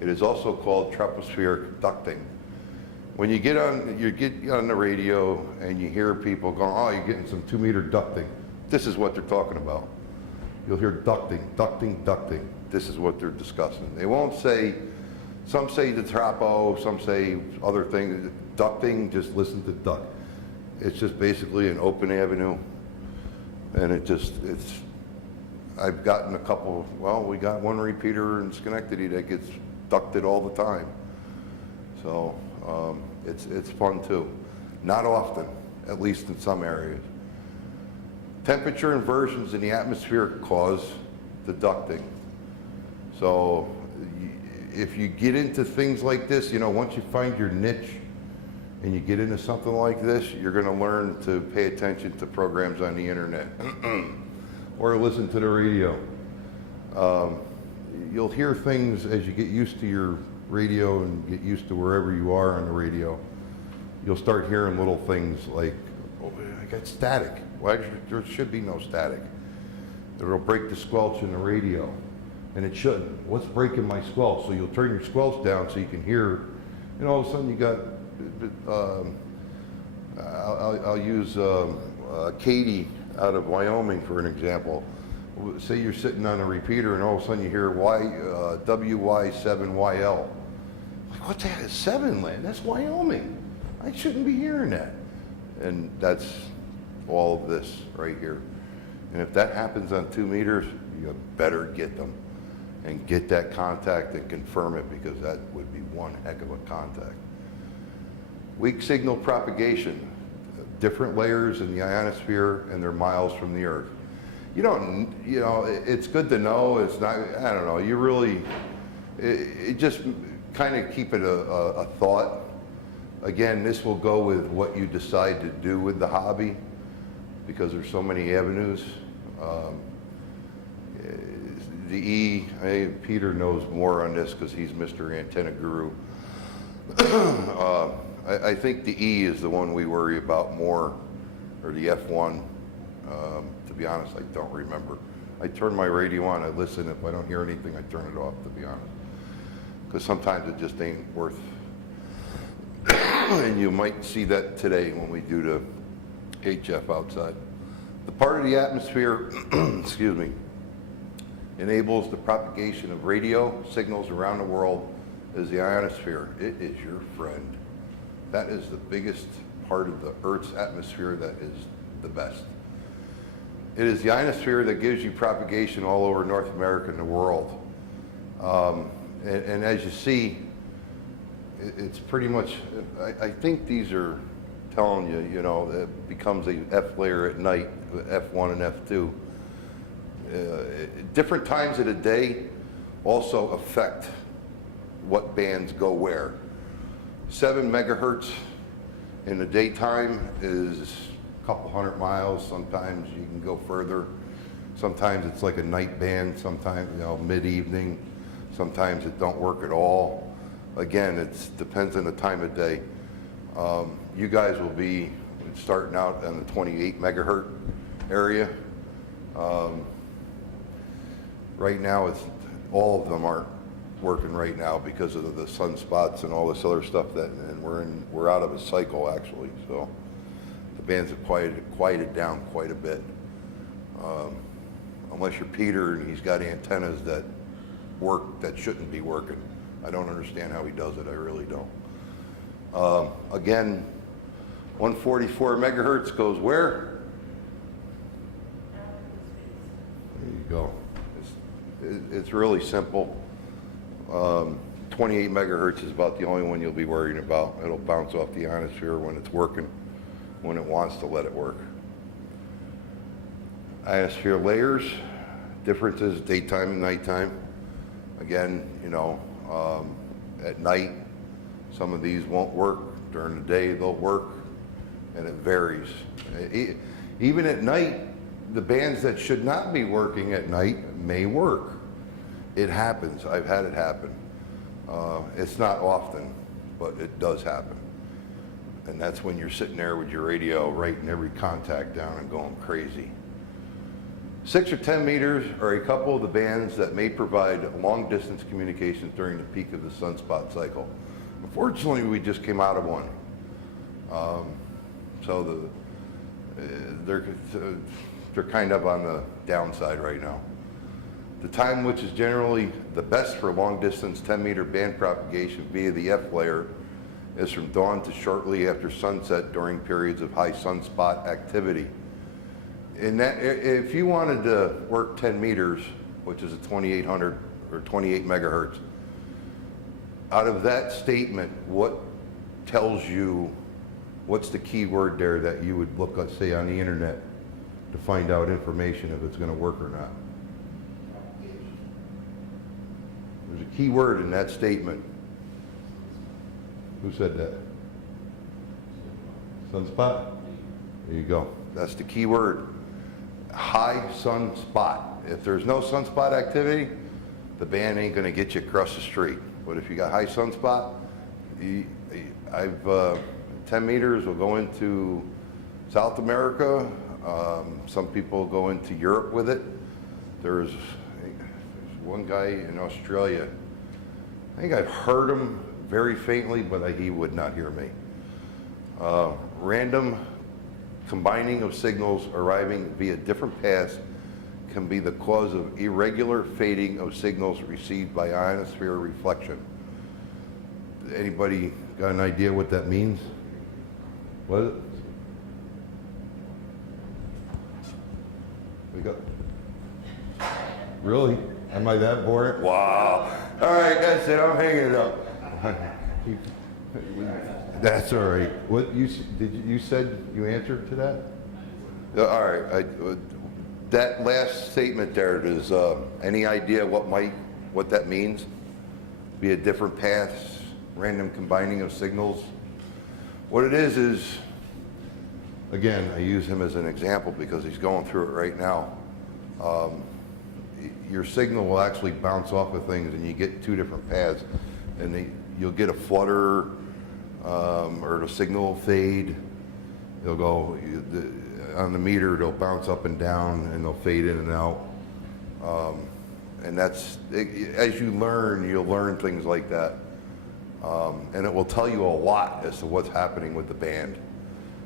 It is also called tropospheric ducting. When you get on the radio and you hear people going, oh, you're getting some 2 meter ducting. This is what they're talking about. You'll hear ducting, ducting, ducting. This is what they're discussing. They won't say, some say the tropo, some say other things. Ducting, just listen to duck. It's just basically an open avenue. And I've gotten a couple, well, we got one repeater in Schenectady that gets ducted all the time. So it's fun too. Not often, at least in some areas. Temperature inversions in the atmosphere cause the ducting. So if you get into things like this, you know, once you find your niche and you get into something like this, you're going to learn to pay attention to programs on the internet or listen to the radio. You'll hear things as you get used to your radio and get used to wherever you are on the radio. You'll start hearing little things like, oh, I got static. Well, there should be no static. It'll break the squelch in the radio, and it shouldn't. What's breaking my squelch? So you'll turn your squelch down so you can hear, and all of a sudden you got, I'll use Katie out of Wyoming for an example. Say you're sitting on a repeater and all of a sudden you hear WY7YL. What the heck is 7 land? That's Wyoming. I shouldn't be hearing that. And that's all of this right here. And if that happens on 2 meters, you better get them and get that contact and confirm it, because that would be one heck of a contact. Weak signal propagation, different layers in the ionosphere and they're miles from the Earth. You know, it's good to know. It's not, I don't know, you really, it just kind of keep it a thought. Again, this will go with what you decide to do with the hobby, because there's so many avenues. The E, Peter knows more on this because he's Mr. Antenna Guru. I think the E is the one we worry about more, or the F1. To be honest, I don't remember. I turn my radio on, I listen. If I don't hear anything, I turn it off, to be honest. Because sometimes it just ain't worth. And you might see that today when we do the HF outside. The part of the atmosphere, excuse me, enables the propagation of radio signals around the world is the ionosphere. It is your friend. That is the biggest part of the Earth's atmosphere that is the best. It is the ionosphere that gives you propagation all over North America and the world. And as you see, it's pretty much, I think these are telling you, you know, it becomes a F layer at night, F1 and F2. Different times of the day also affect what bands go where. 7 megahertz in the daytime is a couple 100 miles. Sometimes you can go further. Sometimes it's like a night band, sometimes, you know, mid-evening. Sometimes it don't work at all. Again, it depends on the time of day. You guys will be starting out on the 28 megahertz area. Right now, all of them aren't working right now because of the sunspots and all this other stuff and we're out of a cycle actually. So the bands have quieted down quite a bit. Unless you're Peter and he's got antennas that work that shouldn't be working. I don't understand how he does it, I really don't. Again, 144 megahertz goes where? There you go. It's really simple. 28 megahertz is about the only one you'll be worrying about. It'll bounce off the ionosphere when it's working, when it wants to let it work. Ionosphere layers, differences daytime and nighttime. Again, you know, at night, some of these won't work. During the day, they'll work, and it varies. Even at night, the bands that should not be working at night may work. It happens. I've had it happen. It's not often, but it does happen. And that's when you're sitting there with your radio writing every contact down and going crazy. 6 or 10 meters are a couple of the bands that may provide long-distance communications during the peak of the sunspot cycle. Unfortunately, we just came out of one. So they're kind of on the downside right now. The time which is generally the best for long-distance 10-meter band propagation via the F layer is from dawn to shortly after sunset during periods of high sunspot activity. In that, if you wanted to work 10 meters, which is a 2800 or 28 megahertz, out of that statement, what tells you, what's the key word there that you would look at, say, on the internet to find out information if it's going to work or not? There's a key word in that statement. Who said that? Sunspot? There you go. That's the key word. High sunspot. If there's no sunspot activity, the band ain't going to get you across the street. But if you got high sunspot, 10 meters will go into South America. Some people go into Europe with it. There's one guy in Australia. I think I've heard him very faintly, but he would not hear me. Random combining of signals arriving via different paths can be the cause of irregular fading of signals received by ionosphere reflection. Anybody got an idea what that means? What is it? We got. Really? Am I that boring? Wow. All right, that's it. I'm hanging it up. That's all right. What you said you answered to that? All right. That last statement there, does any idea what that means? Be a different paths, random combining of signals. What it is again, I use him as an example because he's going through it right now. Your signal will actually bounce off of things, and you get two different paths, and you'll get a flutter. Or the signal will fade. It'll go on the meter. It'll bounce up and down, and they'll fade in and out. And that's as you learn, you'll learn things like that, and it will tell you a lot as to what's happening with the band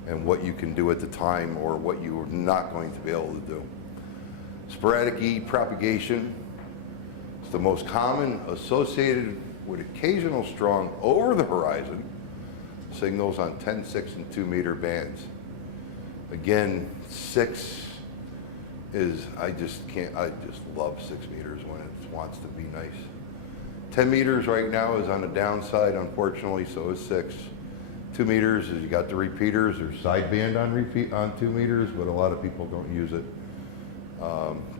and what you can do at the time or what you are not going to be able to do. Sporadic E propagation is the most common, associated with occasional strong over-the-horizon signals on 10, 6, and 2 meter bands. Again, 6 is, I just love 6 meters when it wants to be nice. 10 meters right now is on the downside, unfortunately, so is 6. 2 meters is you got the repeaters, there's sideband on 2 meters, but a lot of people don't use it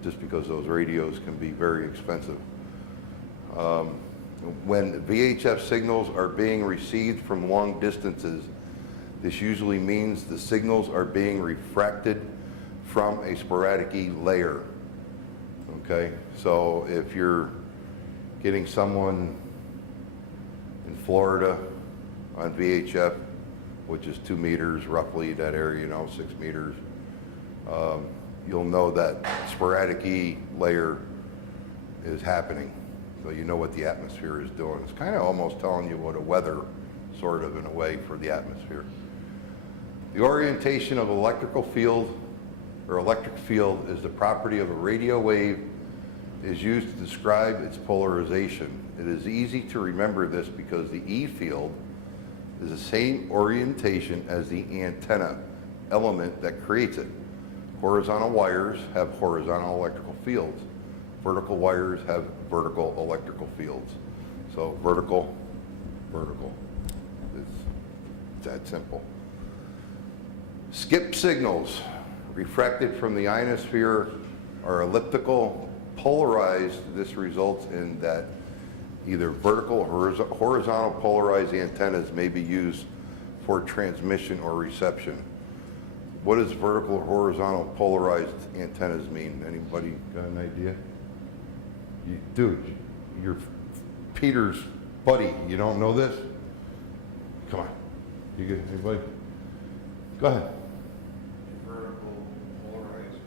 just because those radios can be very expensive. When VHF signals are being received from long distances, This usually means the signals are being refracted from a sporadic layer. Okay, so if you're getting someone in Florida on VHF, which is 2 meters roughly, that area, 6 meters, you'll know that sporadic layer is happening. So you know what the atmosphere is doing. It's kind of almost telling you what a weather, sort of in a way, for the atmosphere. The orientation of electrical field or electric field is the property of a radio wave is used to describe its polarization. It is easy to remember this because the E field is the same orientation as the antenna element that creates it. Horizontal wires have horizontal electrical fields. Vertical wires have vertical electrical fields. So vertical, vertical. It's that simple. Skip signals refracted from the ionosphere are elliptical, polarized. This results in that either vertical or horizontal polarized antennas may be used for transmission or reception. What does vertical or horizontal polarized antennas mean? Anybody got an idea? Dude, you're Peter's buddy. You don't know this? Come on. You get anybody? Go ahead. Vertical polarized,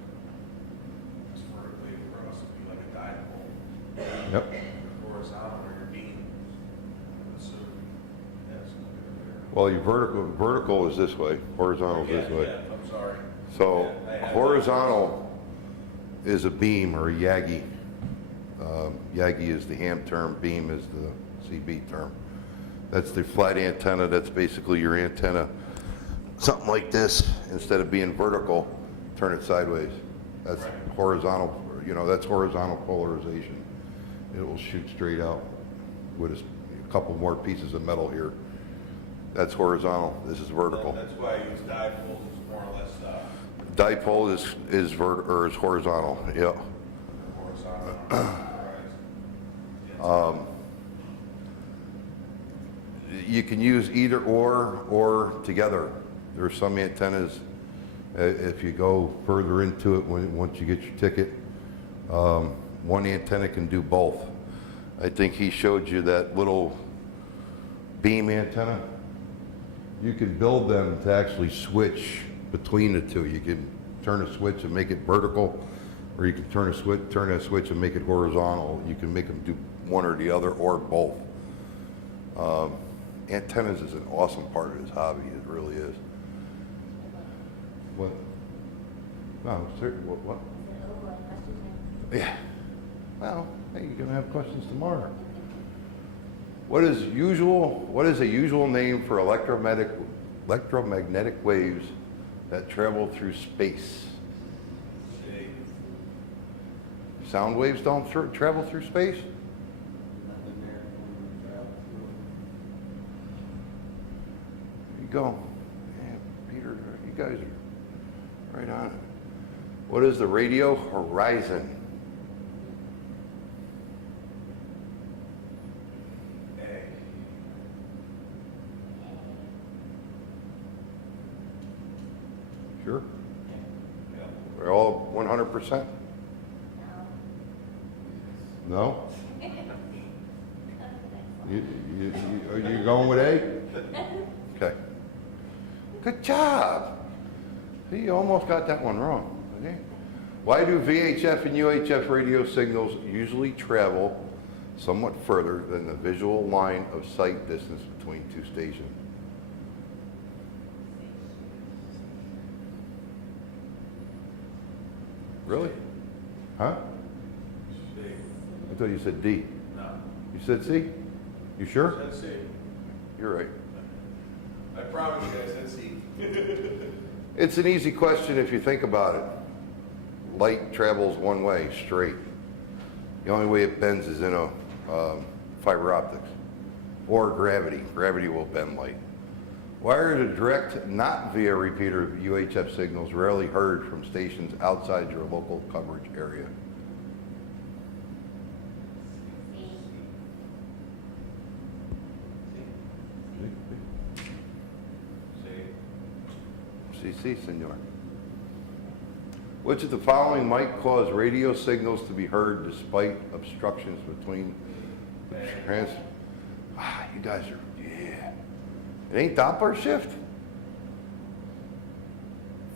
it's vertically across, it'd be like a dipole. Yep. Horizontal or your beam. So, that's not good Well, your vertical is this way. Horizontal is there. this way. Yeah, I'm sorry. So Yeah, I have- horizontal is a beam or a Yagi. Yagi is the ham term, beam is the CB term. That's the flat antenna. That's basically your antenna. Something like this, instead of being vertical, turn it sideways. That's Right. horizontal, that's horizontal polarization. It will shoot straight out with a couple more pieces of metal here. That's horizontal. This is vertical. That's why I use dipoles, it's more or less, Dipole is horizontal. Yeah. horizontal. Polarized. Yeah, You can use either or together. There are some antennas, if you go further into it, once you get your ticket, one antenna can do both. I think he showed you that little beam antenna. You can build them to actually switch between the two. You can turn a switch and make it vertical, or you can turn a switch and make it horizontal. You can make them do one or the other or both. Antennas is an awesome part of this hobby. It really is. What? No, sir, what? Yeah. Well, hey, you're gonna have questions tomorrow. What is a usual name for electromagnetic waves that travel through space? shade. Sound waves don't travel through space? Nothing there when we travel through. There you go. Yeah, Peter, you guys are right on it. What is the radio horizon? Egg. Sure? Yeah. We're all 100%? No? Are you going with A? Okay. Good job. See, you almost got that one wrong. Okay. Why do VHF and UHF radio signals usually travel somewhat further than the visual line of sight distance between two stations? Really? Huh? Shade. I thought you said D. No. You said C? You sure? Let's see. You're right. I promise you guys, let's see. It's an easy question if you think about it. Light travels one way, straight. The only way it bends is in a fiber optics or gravity. Gravity will bend light. Why are the direct, not via repeater UHF signals rarely heard from stations outside your local coverage area? See? Si, senor. Which of the following might cause radio signals to be heard despite obstructions between trans... you guys are, yeah. It ain't Doppler shift?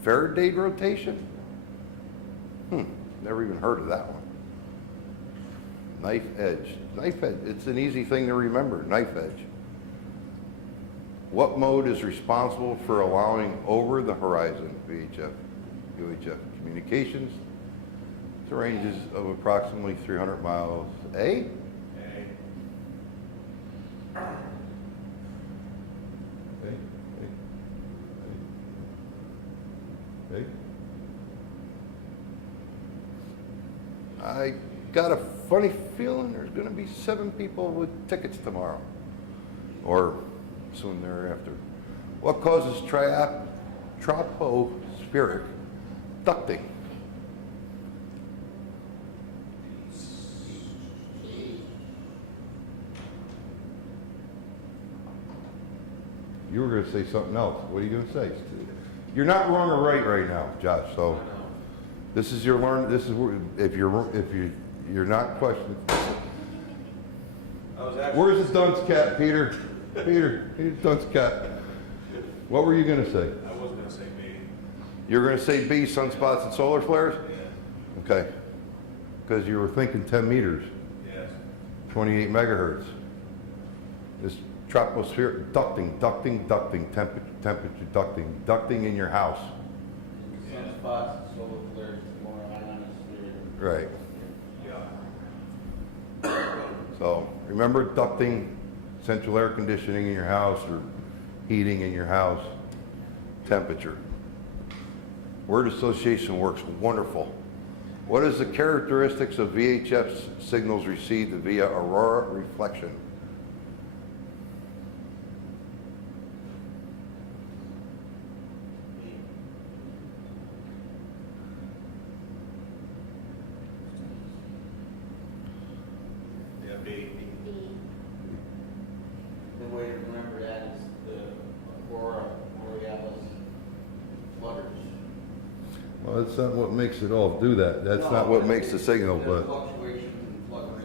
Faraday rotation? Never even heard of that one. Knife edge. Knife edge, it's an easy thing to remember, knife edge. What mode is responsible for allowing over-the-horizon VHF, UHF communications to ranges of approximately 300 miles? A? I got a funny feeling there's going to be 7 people with tickets tomorrow, or soon thereafter. What causes tropospheric ducting? You were going to say something else. What are you going to say? You're not wrong or right now, Josh. So this is your learn. This is if you're not questioning. Where's the dunce cat, Peter? Peter, here's the dunce cat. What were you going to say? I was gonna say B. You were going to say B, sunspots and solar flares? Yeah. Okay. Because you were thinking 10 meters, Yes. 28 megahertz. This tropospheric ducting, temperature ducting in your house. Sunspots, solar flares, more ionosphere. Right. Yeah. So remember ducting, central air conditioning in your house or heating in your house, temperature. Word association works wonderful. What is the characteristics of VHF signals received via aurora reflection? Yeah, B. The way to remember that is the aurora borealis flutters. Well, that's not what makes it all do that. That's not what makes the signal, The but fluctuations and fluttering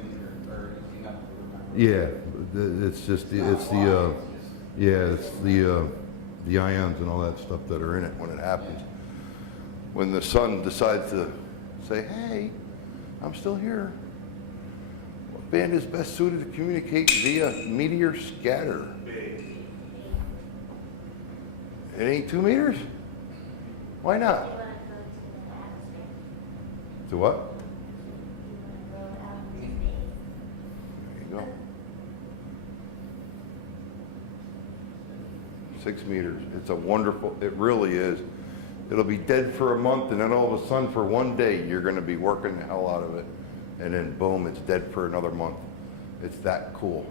are easy enough to remember. yeah, it's just the ions and all that stuff that are in it when it happens. When the sun decides to say, "Hey, I'm still here." What band is best suited to communicate via meteor scatter? B. It ain't 2 meters? Why not? To what? There you go. 6 meters. It's a wonderful, it really is. It'll be dead for a month, and then all of a sudden for one day, you're gonna be working the hell out of it. And then boom, it's dead for another month. It's that cool.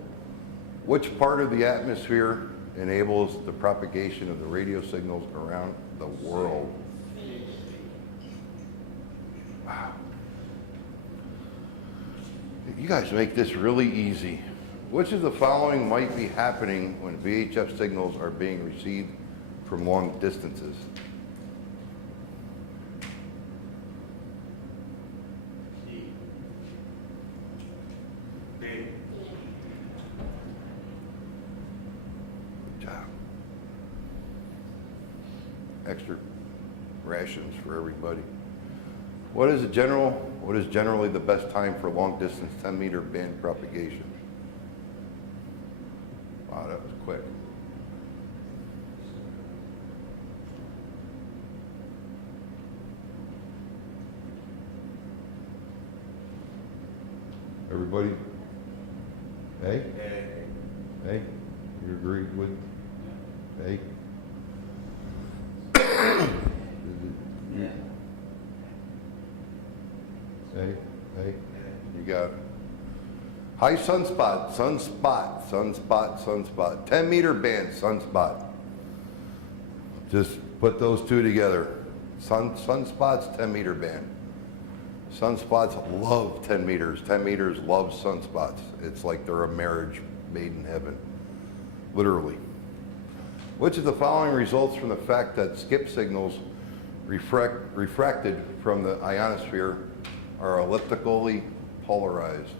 Which part of the atmosphere enables the propagation of the radio signals around the world? Wow. You guys make this really easy. Which of the following might be happening when VHF signals are being received from long distances? C. B. Good job. Extra rations for everybody. What is generally the best time for long distance 10-meter band propagation? Wow, that was quick. Everybody? Hey? A. Hey? You agreed with? Hey? Yeah. Hey, you got it. High sunspot, 10-meter band, sunspot. Just put those two together. Sunspots, 10-meter band. Sunspots love 10 meters. 10 meters love sunspots. It's like they're a marriage made in heaven, literally. Which of the following results from the fact that skip signals refracted from the ionosphere are elliptically polarized?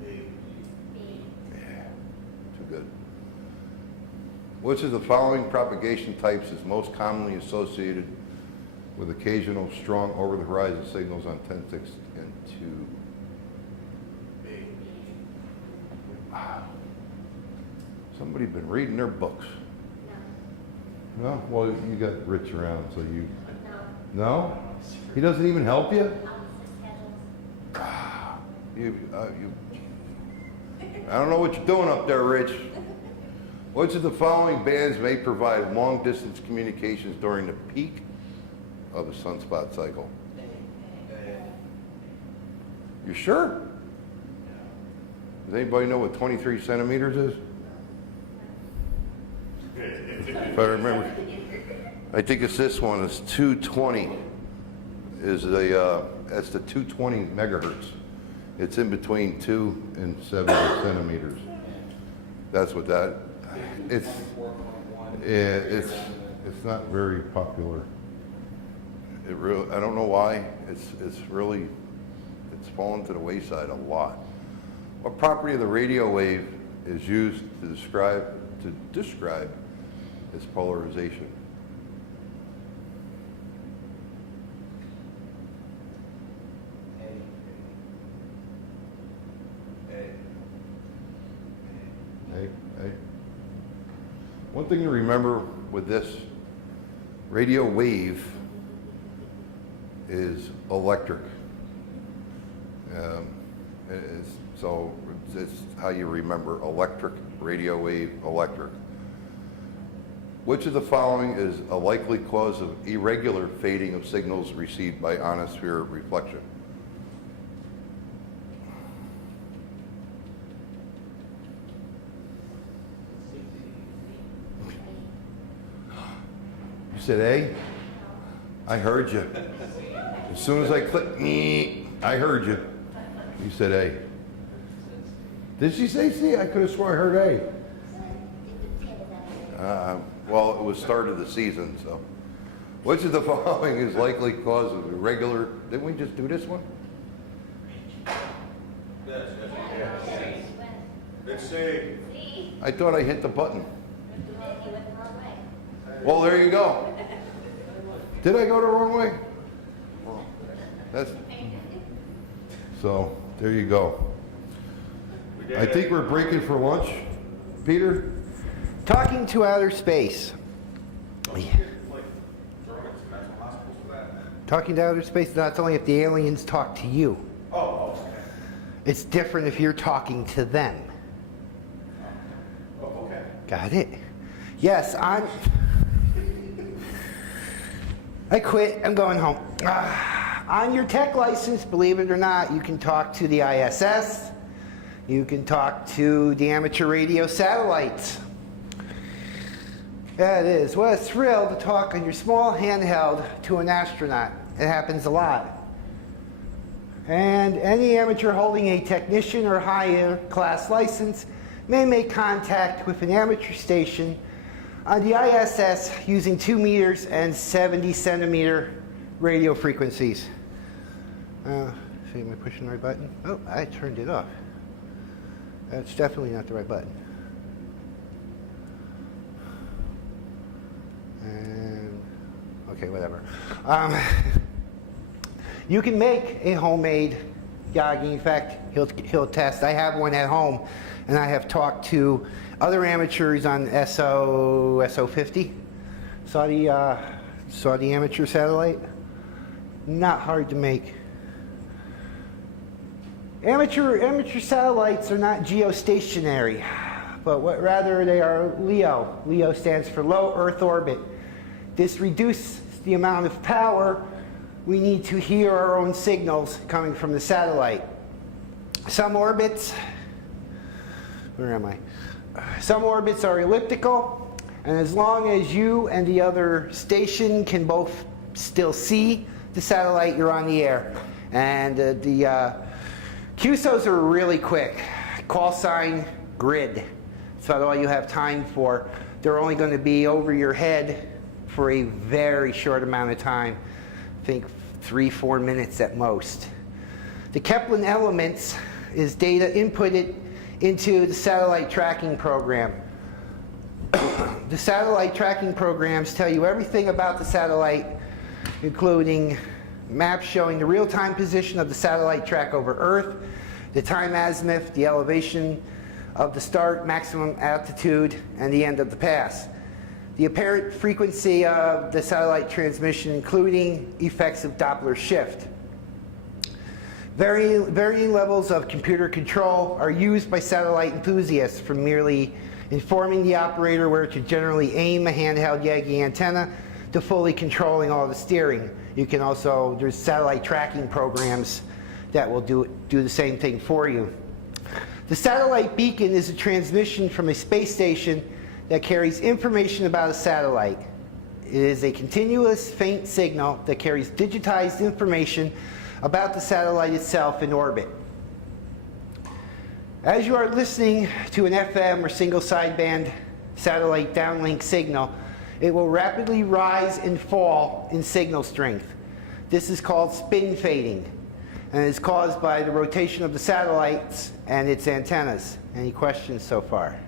Yeah, too good. Which of the following propagation types is most commonly associated with occasional strong over-the-horizon signals on 10.6 and 2? Somebody been reading their books. No? Well, you got Rich around, so you... No? He doesn't even help you? I don't know what you're doing up there, Rich. Which of the following bands may provide long-distance communications during the peak of the sunspot cycle? You sure? Does anybody know what 23 centimeters is? If I remember, I think it's this one. It's 220. That's the 220 megahertz. It's in between 2 and 70 centimeters. That's what that. It's not very popular. It really, I don't know why. It's fallen to the wayside a lot. What property of the radio wave is used to describe its polarization? One thing to remember with this radio wave is electric. So it's how you remember electric, radio wave, electric. Which of the following is a likely cause of irregular fading of signals received by ionosphere reflection? You said A? I heard you. As soon as I clicked, I heard you. You said A. Did she say C? I could have sworn I heard A. Well, it was start of the season, so. Which of the following is likely cause of irregular, didn't we just do this one? Let's say, I thought I hit the button. Well, there you go. Did I go the wrong way? That's, so, there you go. I think we're breaking for lunch. Peter? Talking to outer space. Talking to outer space, that's only if the aliens talk to you. oh, okay. It's different if you're talking to them. Oh, okay. Got it? Yes, I quit. I'm going home. On your tech license, believe it or not, you can talk to the ISS. You can talk to the amateur radio satellites. Yeah, it is. What a thrill to talk on your small handheld to an astronaut. It happens a lot. And any amateur holding a technician or higher class license may make contact with an amateur station on the ISS using 2 meters and 70 centimeter radio frequencies. See, am I pushing the right button? Oh, I turned it off. That's definitely not the right button. And, okay, whatever. You can make a homemade Yagi. In fact, he'll test. I have one at home, and I have talked to other amateurs on SO50, Saudi amateur satellite. Not hard to make. Amateur satellites are not geostationary, but rather they are LEO. LEO stands for low Earth orbit. This reduces the amount of power we need to hear our own signals coming from the satellite. Some orbits, where am I? Some orbits are elliptical, and as long as you and the other station can both still see the satellite, you're on the air. And the QSOs are really quick. Call sign grid. It's about all you have time for. They're only going to be over your head for a very short amount of time. I think 3-4 minutes at most. The Kepler elements is data inputted into the satellite tracking program. The satellite tracking programs tell you everything about the satellite, including maps showing the real-time position of the satellite track over Earth, the time azimuth, the elevation of the start, maximum altitude, and the end of the pass. The apparent frequency of the satellite transmission, including effects of Doppler shift. Varying levels of computer control are used by satellite enthusiasts, from merely informing the operator where to generally aim a handheld Yagi antenna to fully controlling all the steering. You can also, there's satellite tracking programs that will do the same thing for you. The satellite beacon is a transmission from a space station that carries information about a satellite. It is a continuous faint signal that carries digitized information about the satellite itself in orbit. As you are listening to an FM or single sideband satellite downlink signal, it will rapidly rise and fall in signal strength. This is called spin fading, and is caused by the rotation of the satellites and its antennas. Any questions so far?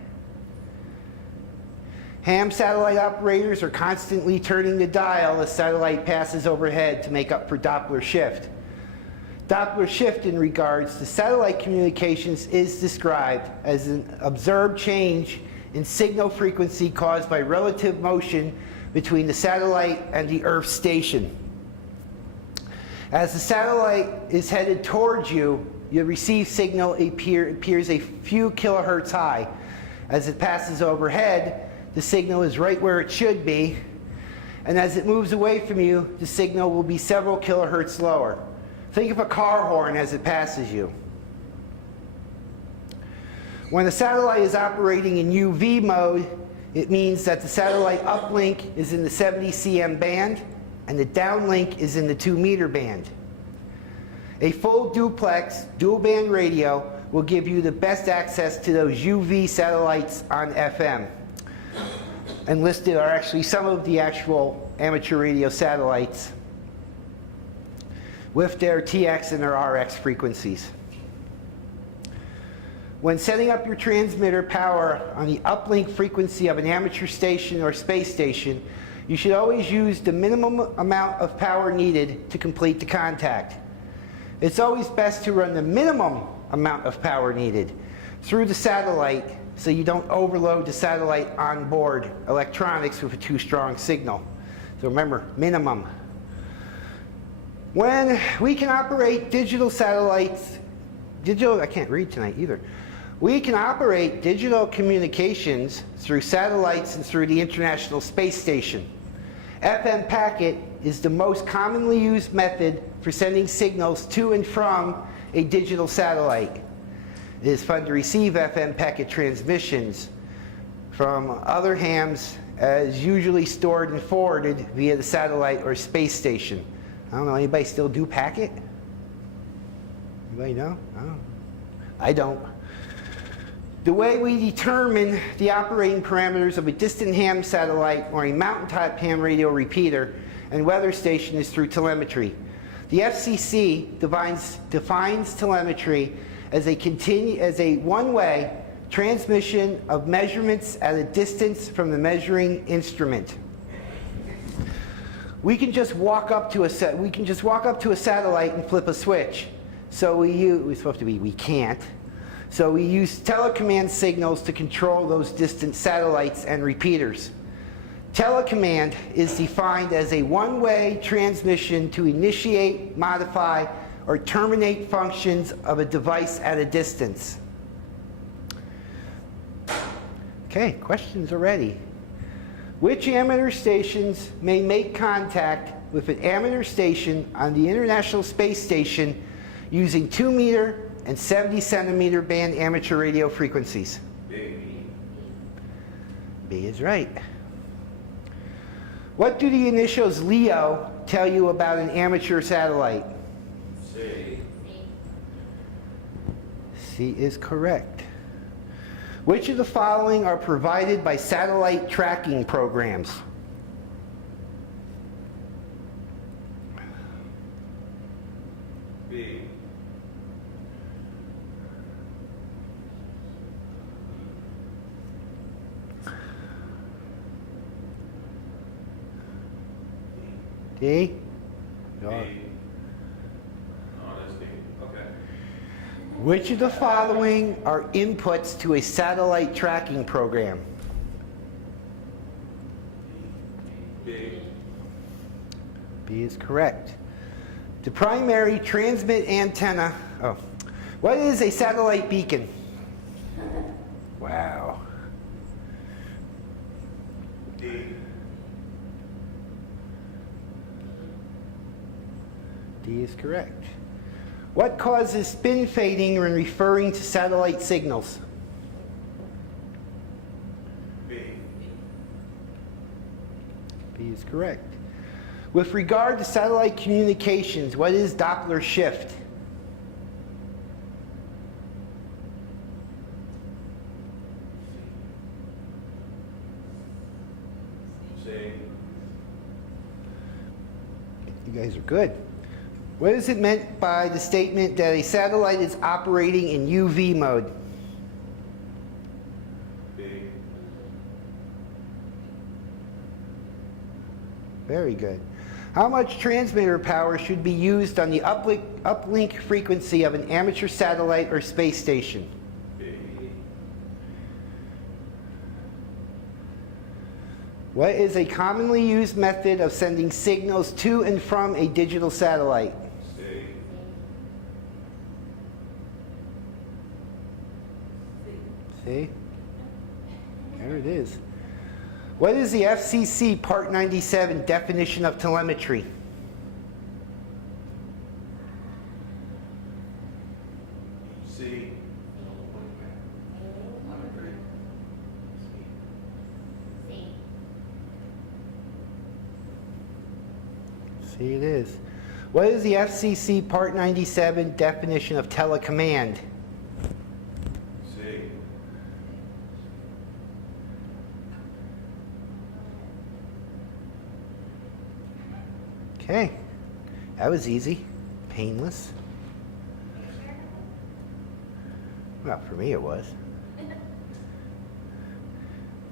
Ham satellite operators are constantly turning the dial as satellite passes overhead to make up for Doppler shift. Doppler shift in regards to satellite communications is described as an observed change in signal frequency caused by relative motion between the satellite and the Earth station. As the satellite is headed towards you, your received signal appears a few kilohertz high. As it passes overhead, the signal is right where it should be, and as it moves away from you, the signal will be several kilohertz lower. Think of a car horn as it passes you. When the satellite is operating in UV mode, it means that the satellite uplink is in the 70 cm band and the downlink is in the 2 meter band. A full duplex dual band radio will give you the best access to those UV satellites on FM. And listed are actually some of the actual amateur radio satellites with their TX and their RX frequencies. When setting up your transmitter power on the uplink frequency of an amateur station or space station, you should always use the minimum amount of power needed to complete the contact. It's always best to run the minimum amount of power needed through the satellite so you don't overload the satellite onboard electronics with a too strong signal. So remember, minimum. When we can operate digital satellites, I can't read tonight either. We can operate digital communications through satellites and through the International Space Station. FM packet is the most commonly used method for sending signals to and from a digital satellite. It is fun to receive FM packet transmissions from other hams as usually stored and forwarded via the satellite or space station. I don't know, anybody still do packet? Anybody know? I don't. The way we determine the operating parameters of a distant ham satellite or a mountaintop ham radio repeater and weather station is through telemetry. The FCC defines telemetry as a one-way transmission of measurements at a distance from the measuring instrument. We can just walk up to a satellite and flip a switch. So we can't. So we use telecommand signals to control those distant satellites and repeaters. Telecommand is defined as a one-way transmission to initiate, modify, or terminate functions of a device at a distance. Okay, questions already. Which amateur stations may make contact with an amateur station on the International Space Station using 2 meter and 70 centimeter band amateur radio frequencies? B. B is right. What do the initials LEO tell you about an amateur satellite? C. C is correct. Which of the following are provided by satellite tracking programs? B. D? B. Oh, that's D. Okay. Which of the following are inputs to a satellite tracking program? B. B is correct. The primary transmit antenna. Oh. What is a satellite beacon? Wow. D. D is correct. What causes spin fading when referring to satellite signals? B. B is correct. With regard to satellite communications, what is Doppler shift? C. You guys are good. What is it meant by the statement that a satellite is operating in UV mode? B. Very good. How much transmitter power should be used on the uplink frequency of an amateur satellite or space station? B. What is a commonly used method of sending signals to and from a digital satellite? C. See? There it is. What is the FCC Part 97 definition of telemetry? C. See, it is. What is the FCC Part 97 definition of telecommand? C. Okay, that was easy, painless. Well, for me it was.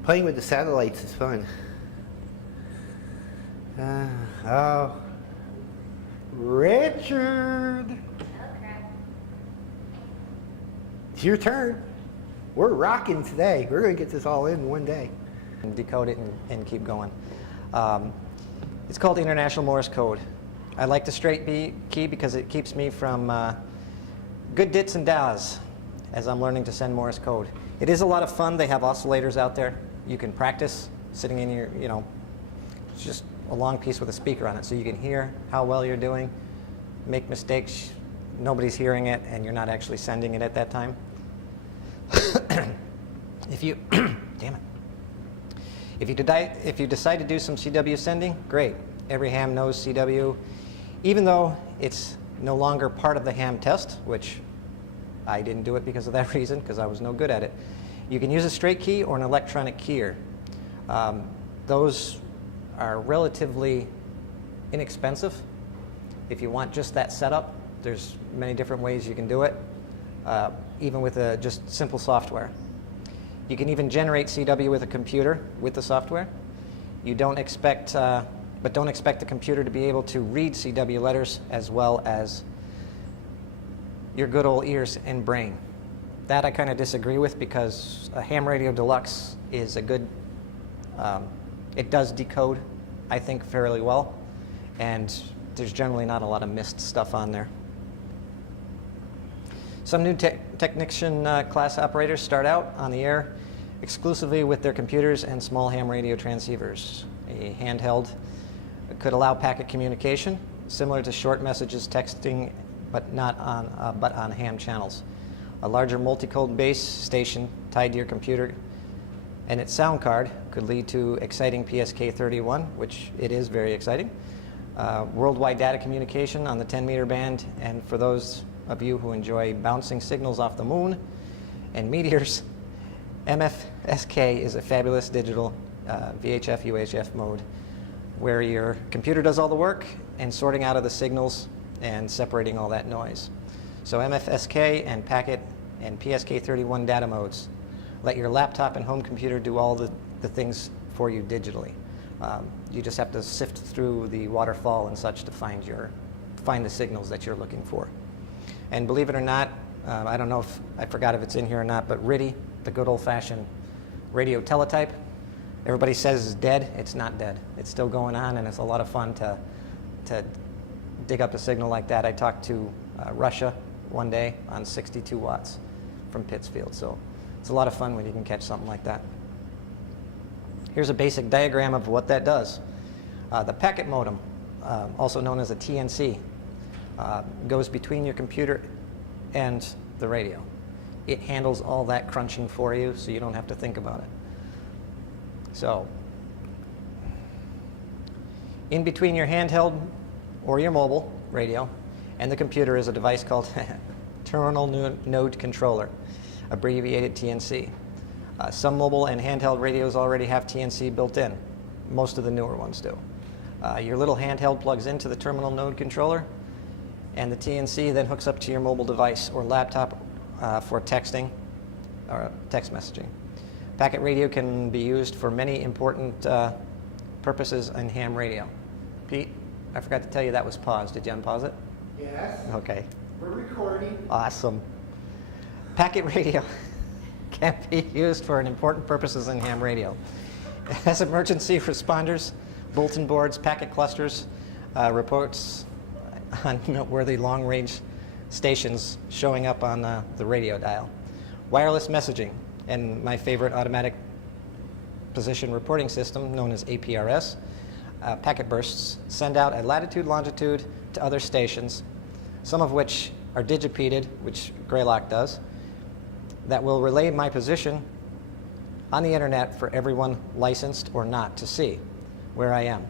Playing with the satellites is fun. Oh, Richard, it's your turn. We're rocking today. We're going to get this all in one day. And decode it and keep going. It's called International Morse Code. I like the straight B key because it keeps me from good dits and das as I'm learning to send Morse code. It is a lot of fun. They have oscillators out there. You can practice sitting in your, it's just a long piece with a speaker on it so you can hear how well you're doing, make mistakes, nobody's hearing it, and you're not actually sending it at that time. If you, damn it. If you decide to do some CW sending, great. Every ham knows CW. Even though it's no longer part of the ham test, which I didn't do it because of that reason, because I was no good at it. You can use a straight key or an electronic keyer. Those are relatively inexpensive. If you want just that setup, there's many different ways you can do it, even with just simple software. You can even generate CW with a computer with the software. You don't expect, but don't expect the computer to be able to read CW letters as well as your good old ears and brain. That I kind of disagree with because a ham radio deluxe is a good, it does decode, I think, fairly well, and there's generally not a lot of missed stuff on there. Some new technician class operators start out on the air exclusively with their computers and small ham radio transceivers. A handheld could allow packet communication, similar to short messages texting, but not on but on ham channels. A larger multi-code base station tied to your computer and its sound card could lead to exciting PSK31, which it is very exciting. Worldwide data communication on the 10-meter band, and for those of you who enjoy bouncing signals off the moon and meteors, MFSK is a fabulous digital VHF, UHF mode where your computer does all the work and sorting out of the signals and separating all that noise. So MFSK and packet and PSK31 data modes let your laptop and home computer do all the things for you digitally. You just have to sift through the waterfall and such to find the signals that you're looking for. And believe it or not, I don't know if I forgot if it's in here or not, but RTTY, the good old-fashioned radio teletype, everybody says is dead. It's not dead. It's still going on, and it's a lot of fun to dig up a signal like that. I talked to Russia one day on 62 watts from Pittsfield, so it's a lot of fun when you can catch something like that. Here's a basic diagram of what that does. The packet modem, also known as a TNC, goes between your computer and the radio. It handles all that crunching for you, so you don't have to think about it. So, in between your handheld or your mobile radio and the computer is a device called Terminal Node Controller, abbreviated TNC. Some mobile and handheld radios already have TNC built in. Most of the newer ones do. Your little handheld plugs into the terminal node controller, and the TNC then hooks up to your mobile device or laptop for texting or text messaging. Packet radio can be used for many important purposes in ham radio. Pete, I forgot to tell you that was paused. Did you unpause it? Yes. Okay. We're recording. Awesome. Packet radio can be used for important purposes in ham radio. As emergency responders, bulletin boards, packet clusters, reports on noteworthy long-range stations showing up on the radio dial. Wireless messaging, and my favorite automatic position reporting system known as APRS. Packet bursts send out at latitude, longitude to other stations, some of which are digipeated, which Greylock does, that will relay my position on the internet for everyone licensed or not to see where I am.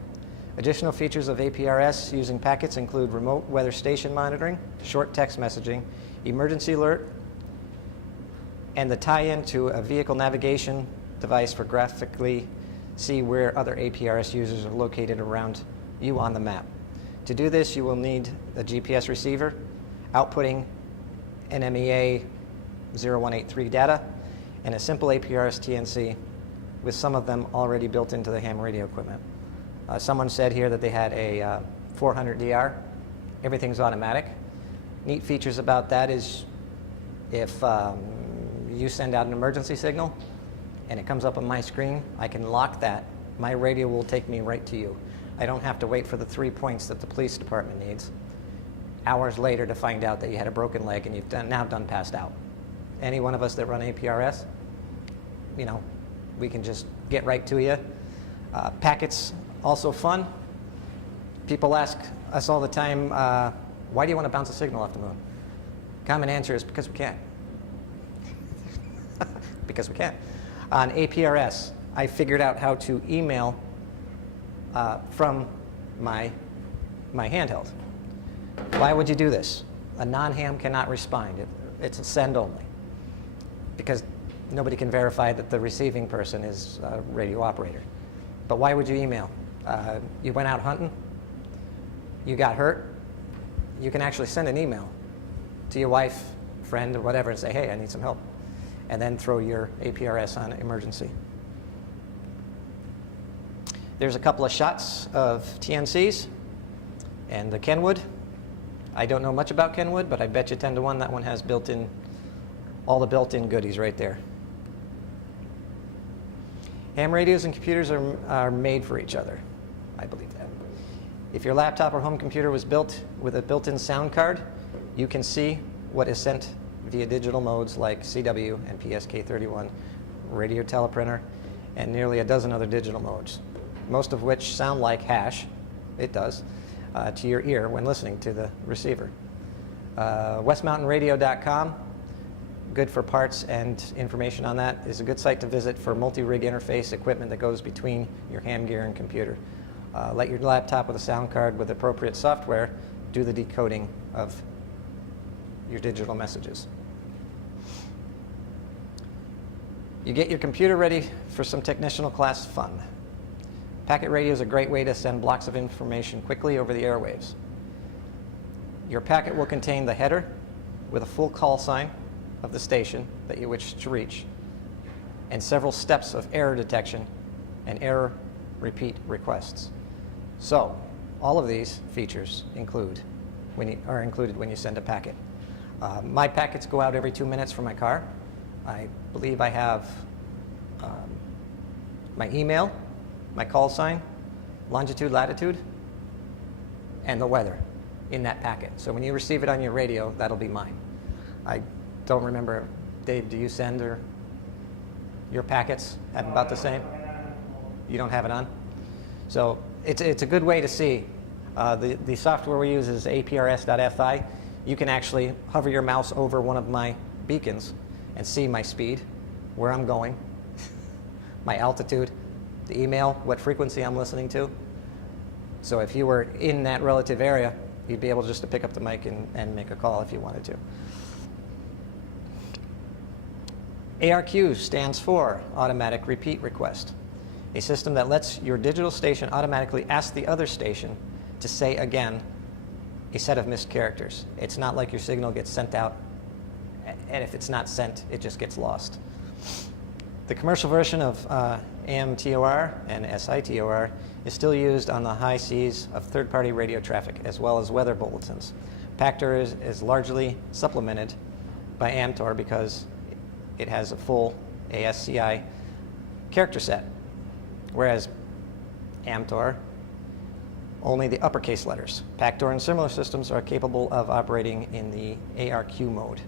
Additional features of APRS using packets include remote weather station monitoring, short text messaging, emergency alert, and the tie-in to a vehicle navigation device for graphically see where other APRS users are located around you on the map. To do this, you will need a GPS receiver outputting NMEA 0183 data and a simple APRS TNC with some of them already built into the ham radio equipment. Someone said here that they had a 400DR. Everything's automatic. Neat features about that is if you send out an emergency signal and it comes up on my screen, I can lock that. My radio will take me right to you. I don't have to wait for the 3 points that the police department needs hours later to find out that you had a broken leg and you've now done passed out. Any one of us that run APRS, you know, we can just get right to you. Packets, also fun. People ask us all the time, why do you want to bounce a signal off the moon? Common answer is because we can. Because we can. On APRS, I figured out how to email from my handheld. Why would you do this? A non-ham cannot respond. It's a send only. Because nobody can verify that the receiving person is a radio operator. But why would you email? You went out hunting, you got hurt, you can actually send an email to your wife, friend, or whatever and say, hey, I need some help. And then throw your APRS on emergency. There's a couple of shots of TNCs and the Kenwood. I don't know much about Kenwood, but I bet you 10 to 1 that one has built-in, all the built-in goodies right there. Ham radios and computers are made for each other. I believe that. If your laptop or home computer was built with a built-in sound card, you can see what is sent via digital modes like CW and PSK31, radio teleprinter, and nearly a dozen other digital modes, most of which sound like hash, it does, to your ear when listening to the receiver. WestMountainRadio.com, good for parts and information on that, is a good site to visit for multi-rig interface equipment that goes between your ham gear and computer. Let your laptop with a sound card with appropriate software do the decoding of your digital messages. You get your computer ready for some technical class fun. Packet radio is a great way to send blocks of information quickly over the airwaves. Your packet will contain the header with a full call sign of the station that you wish to reach, and several steps of error detection and error repeat requests. So, all of these features are included when you send a packet. My packets go out every 2 minutes from my car. I believe I have my email, my call sign, longitude, latitude, and the weather in that packet. So when you receive it on your radio, that'll be mine. I don't remember, Dave, do you send your packets at about the same? You don't have it on? So it's a good way to see. The software we use is aprs.fi. You can actually hover your mouse over one of my beacons and see my speed, where I'm going, my altitude, the email, what frequency I'm listening to. So if you were in that relative area, you'd be able just to pick up the mic and make a call if you wanted to. ARQ stands for Automatic Repeat Request, a system that lets your digital station automatically ask the other station to say again a set of missed characters. It's not like your signal gets sent out, and if it's not sent, it just gets lost. The commercial version of AMTOR and SITOR is still used on the high seas of third-party radio traffic, as well as weather bulletins. PACTOR is largely supplemented by AMTOR because it has a full ASCII character set, whereas AMTOR, only the uppercase letters. PACTOR and similar systems are capable of operating in the ARQ mode,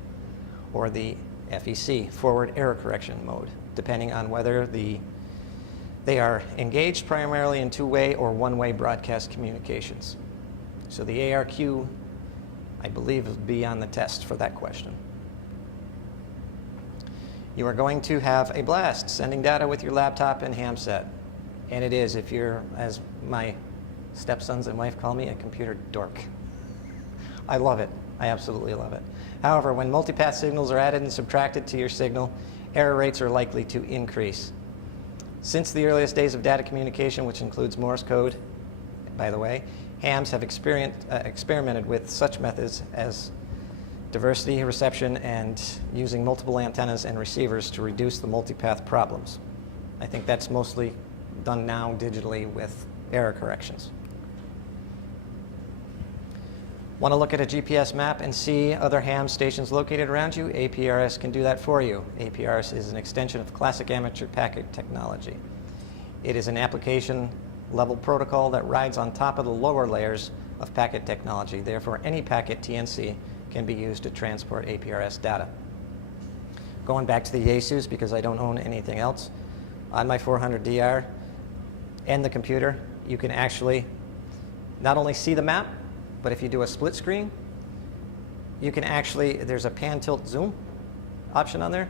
or the FEC, forward error correction mode, depending on whether they are engaged primarily in two-way or one-way broadcast communications. So the ARQ, I believe, will be on the test for that question. You are going to have a blast sending data with your laptop and ham set. And it is, if you're, as my stepsons and wife call me, a computer dork. I love it. I absolutely love it. However, when multipath signals are added and subtracted to your signal, error rates are likely to increase. Since the earliest days of data communication, which includes Morse code, by the way, hams have experimented with such methods as diversity reception and using multiple antennas and receivers to reduce the multipath problems. I think that's mostly done now digitally with error corrections. Want to look at a GPS map and see other ham stations located around you? APRS can do that for you. APRS is an extension of classic amateur packet technology. It is an application level protocol that rides on top of the lower layers of packet technology. Therefore, any packet TNC can be used to transport APRS data. Going back to the Yaesus, because I don't own anything else, on my 400DR and the computer, you can actually not only see the map, but if you do a split screen, you can actually, there's a pan tilt zoom option on there.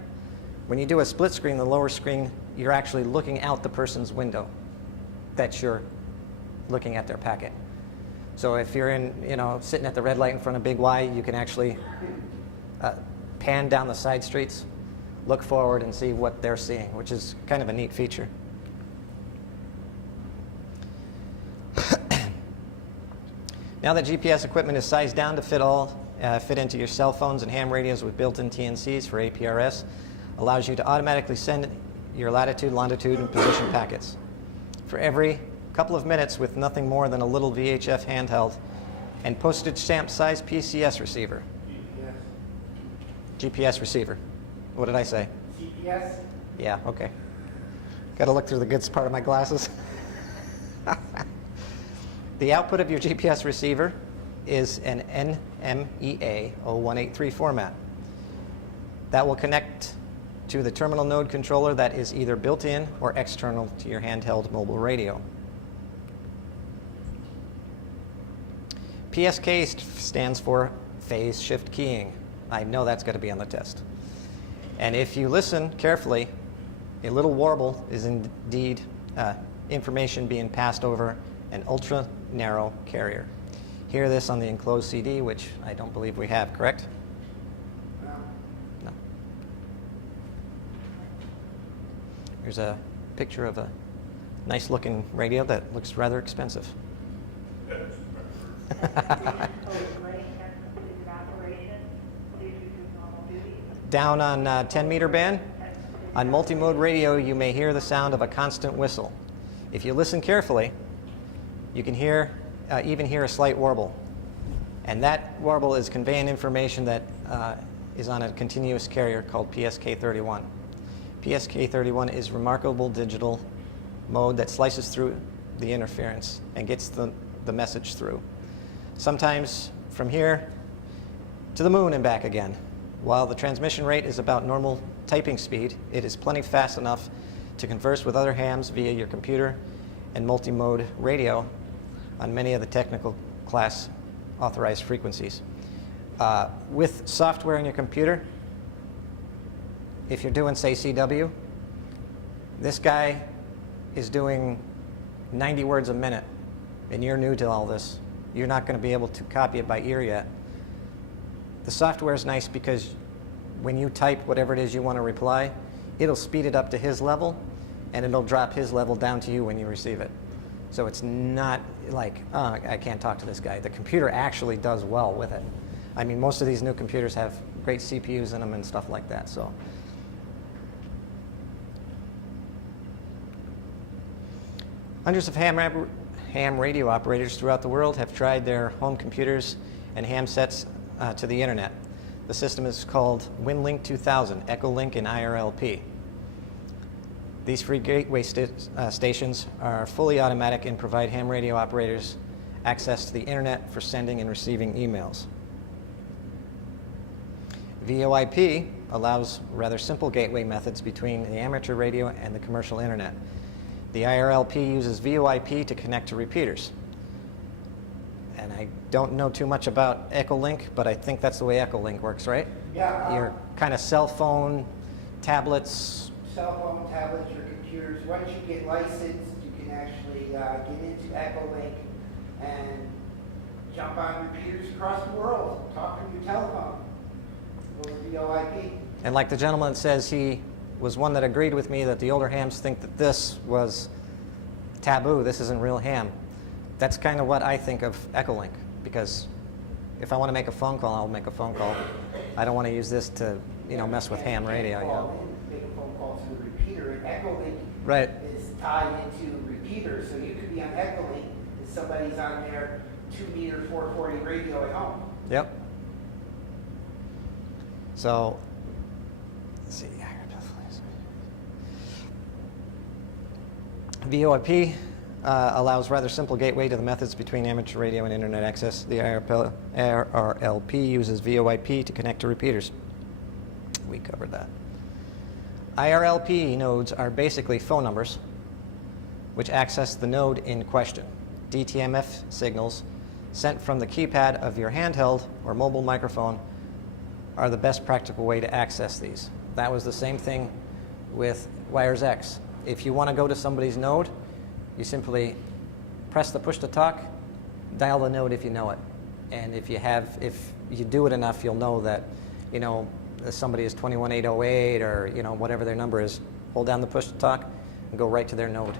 When you do a split screen, the lower screen, you're actually looking out the person's window that you're looking at their packet. So if you're sitting at the red light in front of Big Y, you can actually pan down the side streets, look forward and see what they're seeing, which is kind of a neat feature. Now that GPS equipment is sized down to fit into your cell phones and ham radios with built-in TNCs for APRS, allows you to automatically send your latitude, longitude, and position packets. For every couple of minutes with nothing more than a little VHF handheld and postage stamp size PCS receiver. GPS receiver. What did I say? GPS? Yeah, okay. Got to look through the good part of my glasses. The output of your GPS receiver is an NMEA 0183 format. That will connect to the terminal node controller that is either built in or external to your handheld mobile radio. PSK stands for phase shift keying. I know that's got to be on the test. And if you listen carefully, a little warble is indeed information being passed over an ultra-narrow carrier. Hear this on the enclosed CD, which I don't believe we have, correct? No. There's a picture of a nice looking radio that looks rather expensive. Down on 10 meter band, on multi-mode radio, you may hear the sound of a constant whistle. If you listen carefully, you can even hear a slight warble. And that warble is conveying information that is on a continuous carrier called PSK31. PSK31 is remarkable digital mode that slices through the interference and gets the message through. Sometimes from here to the moon and back again. While the transmission rate is about normal typing speed, it is plenty fast enough to converse with other hams via your computer and multi-mode radio on many of the technical class authorized frequencies. With software in your computer, if you're doing, say, CW, this guy is doing 90 words a minute, and you're new to all this. You're not going to be able to copy it by ear yet. The software is nice because when you type whatever it is you want to reply, it'll speed it up to his level, and it'll drop his level down to you when you receive it. So it's not like, oh, I can't talk to this guy. The computer actually does well with it. I mean, most of these new computers have great CPUs in them and stuff like that. So, hundreds of ham radio operators throughout the world have tried their home computers and ham sets to the internet. The system is called WinLink 2000, Echolink, and IRLP. These free gateway stations are fully automatic and provide ham radio operators access to the internet for sending and receiving emails. VoIP allows rather simple gateway methods between the amateur radio and the commercial internet. The IRLP uses VoIP to connect to repeaters. And I don't know too much about Echolink, but I think that's the way Echolink works, right? Yeah. Your kind of cell phone, tablets. Cell phone, tablets, your computers. Once you get licensed, you can actually get into Echolink and jump on repeaters across the world, talk from your telephone. Go to VoIP. And like the gentleman says, he was one that agreed with me that the older hams think that this was taboo, this isn't real ham. That's kind of what I think of Echolink, because if I want to make a phone call, I'll make a phone call. I don't want to use this to, mess with ham radio. Make a phone call to the repeater, and Echolink Right. is tied into repeaters, so you could be on Echolink and somebody's on their 2-meter 440 radio at home. Yep. So, let's see. VoIP allows rather simple gateway to the methods between amateur radio and internet access. The IRLP uses VoIP to connect to repeaters. We covered that. IRLP nodes are basically phone numbers which access the node in question. DTMF signals sent from the keypad of your handheld or mobile microphone are the best practical way to access these. That was the same thing with Wires X. If you want to go to somebody's node, you simply press the push to talk, dial the node if you know it. And if you do it enough, you'll know that, somebody is 21808 or, whatever their number is. Hold down the push to talk and go right to their node.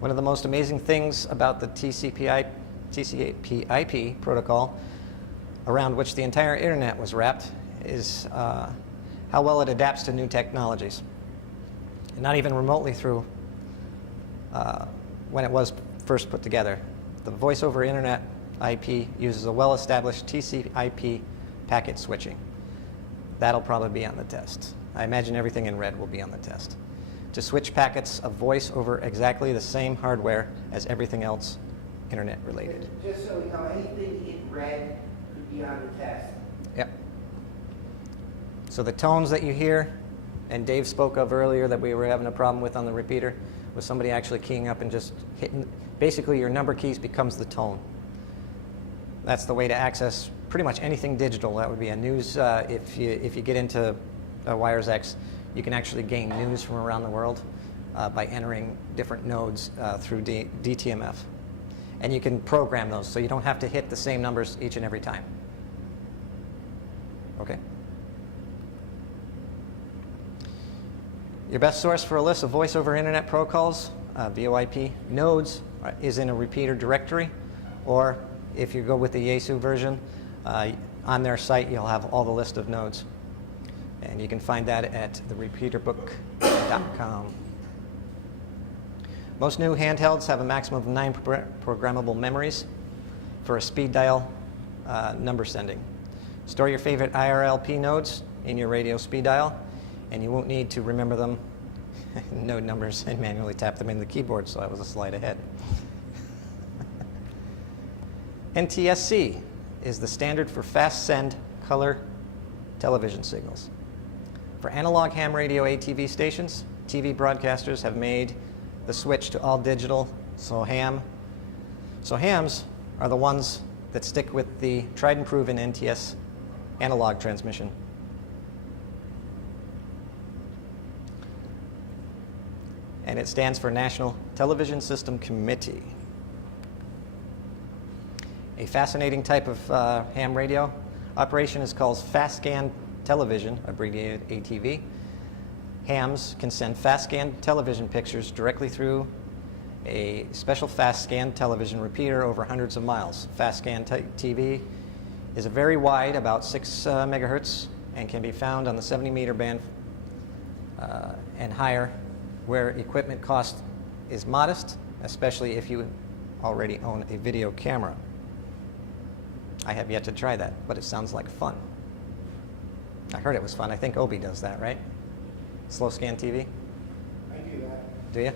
One of the most amazing things about the TCP/IP protocol, around which the entire internet was wrapped, is how well it adapts to new technologies. And not even remotely through when it was first put together. The voice over internet IP uses a well-established TCP/IP packet switching. That'll probably be on the test. I imagine everything in red will be on the test. To switch packets of voice over exactly the same hardware as everything else internet related. Just so you know, anything in red could be on the test. Yep. So the tones that you hear, and Dave spoke of earlier that we were having a problem with on the repeater, was somebody actually keying up and just hitting. Basically, your number keys becomes the tone. That's the way to access pretty much anything digital. That would be a news. If you get into Wires X, you can actually gain news from around the world by entering different nodes through DTMF. And you can program those, so you don't have to hit the same numbers each and every time. Okay. Your best source for a list of voice over internet protocols, VoIP nodes, is in a repeater directory, or if you go with the Yaesu version, on their site you'll have all the list of nodes. And you can find that at therepeaterbook.com. Most new handhelds have a maximum of 9 programmable memories for a speed dial number sending. Store your favorite IRLP nodes in your radio speed dial, and you won't need to remember them node numbers and manually tap them in the keyboard, so I was a slide ahead. NTSC is the standard for fast send color television signals. For analog ham radio ATV stations, TV broadcasters have made the switch to all digital, so hams are the ones that stick with the tried and proven NTS analog transmission. And it stands for National Television System Committee. A fascinating type of ham radio operation is called fast scan television, abbreviated ATV. Hams can send fast scan television pictures directly through a special fast scan television repeater over hundreds of miles. Fast scan TV is a very wide, about 6 megahertz, and can be found on the 70-meter band and higher, where equipment cost is modest, especially if you already own a video camera. I have yet to try that, but it sounds like fun. I heard it was fun. I think Obi does that, right? Slow scan TV? I do that. Do you?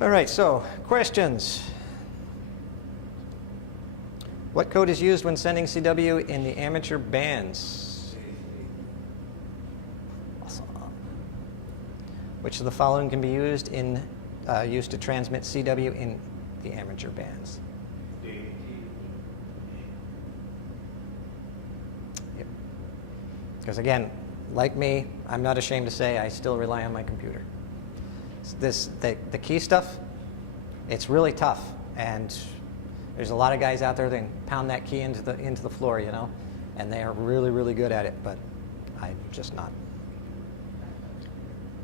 All right, so questions. What code is used when sending CW in the amateur bands? Awesome. Which of the following can be used used to transmit CW in the amateur bands? Because again, like me, I'm not ashamed to say I still rely on my computer. The key stuff, it's really tough, and there's a lot of guys out there that can pound that key into the floor, you know, and they are really, really good at it, but I'm just not.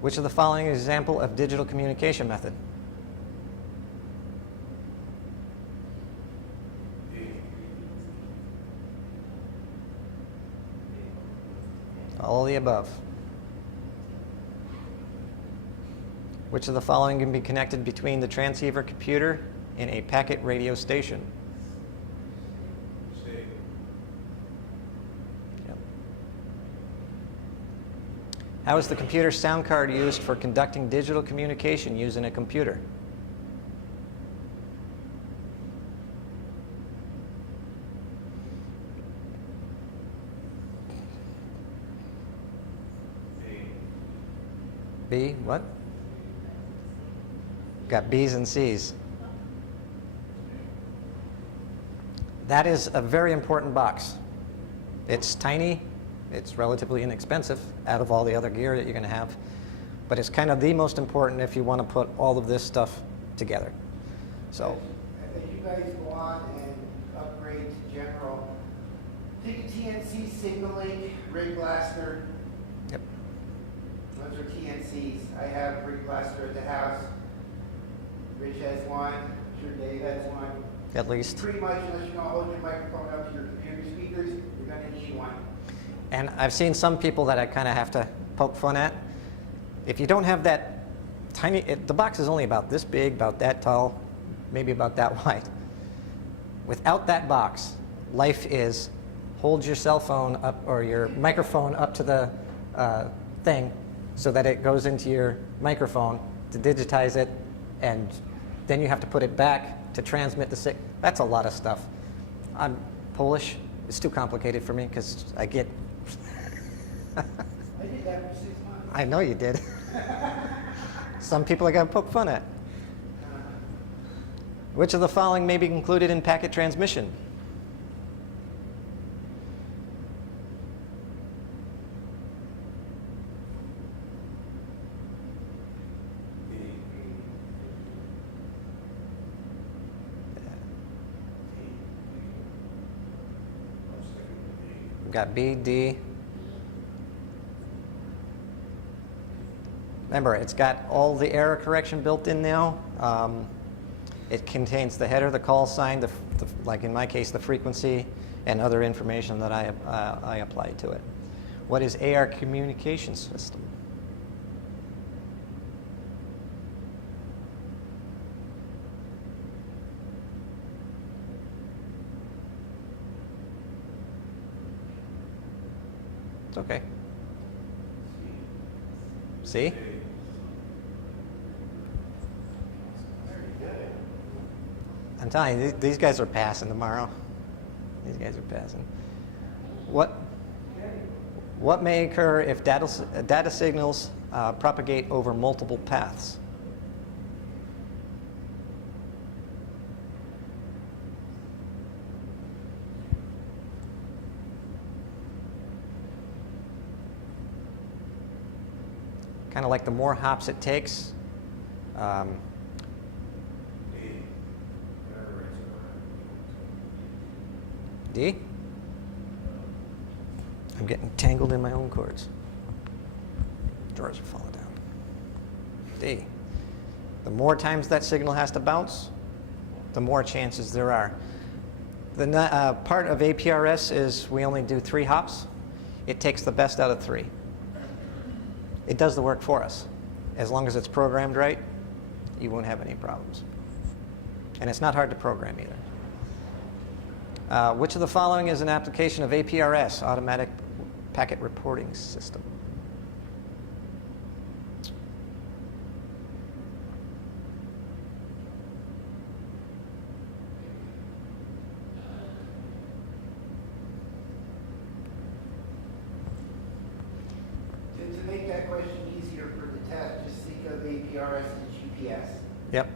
Which of the following is an example of digital communication method? All of the above. Which of the following can be connected between the transceiver computer and a packet radio station? Yep. How is the computer sound card used for conducting digital communication using a computer? B, what? Got B's and C's. That is a very important box. It's tiny, it's relatively inexpensive out of all the other gear that you're going to have, but it's kind of the most important if you want to put all of this stuff together. So, As you guys go on and upgrade to general, take a TNC signaling, rig blaster. yep. Those are TNCs. I have rig blaster at the house. Rich has one. I'm sure Dave has one. At least. Pretty much, unless you're going to hold your microphone up to your computer speakers, you're going to need one. And I've seen some people that I kind of have to poke fun at. If you don't have that tiny, the box is only about this big, about that tall, maybe about that wide. Without that box, life is hold your cell phone up or your microphone up to the thing so that it goes into your microphone to digitize it, and then you have to put it back to transmit the signal. That's a lot of stuff. I'm Polish. It's too complicated for me because I get... I did that for 6 months. I know you did. Some people I got to poke fun at. Which of the following may be included in packet transmission? got B, D. Remember, it's got all the error correction built in now. It contains the header, the call sign, like in my case, the frequency, and other information that I applied to it. What is AR communication system? It's okay. See? I'm telling you, these guys are passing tomorrow. These guys are passing. What may occur if data signals propagate over multiple paths? Kind of like the more hops it takes. D? I'm getting tangled in my own cords. Drawers are falling down. D. The more times that signal has to bounce, the more chances there are. The part of APRS is we only do 3 hops. It takes the best out of 3. It does the work for us. As long as it's programmed right, you won't have any problems. And it's not hard to program either. Which of the following is an application of APRS, Automatic Packet Reporting System? To make that question easier for the test, just think of APRS and GPS. Yep.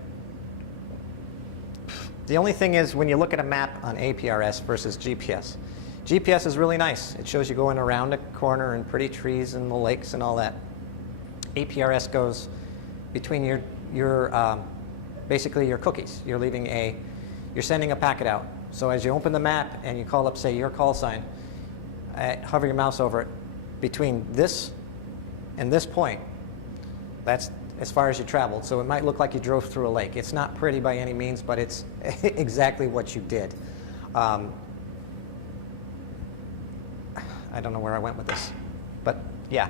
The only thing is when you look at a map on APRS versus GPS, GPS is really nice. It shows you going around a corner and pretty trees and the lakes and all that. APRS goes between your basically your cookies. You're sending a packet out. So as you open the map and you call up, say, your call sign, hover your mouse over it. Between this and this point, that's as far as you traveled. So it might look like you drove through a lake. It's not pretty by any means, but it's exactly what you did. I don't know where I went with this, but yeah.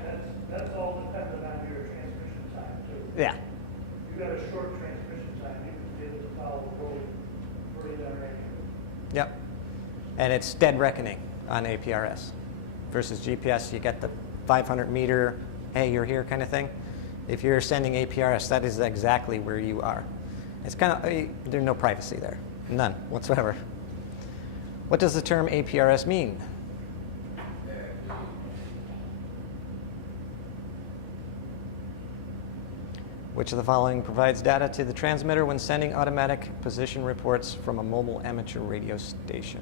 That's all dependent on your transmission time too. Yeah. If you got a short transmission time, you can be able to follow the road pretty darn accurate. Yep. And it's dead reckoning on APRS versus GPS. You get the 500 meter, hey, you're here kind of thing. If you're sending APRS, that is exactly where you are. It's kind of, there's no privacy there. None whatsoever. What does the term APRS mean? Which of the following provides data to the transmitter when sending automatic position reports from a mobile amateur radio station?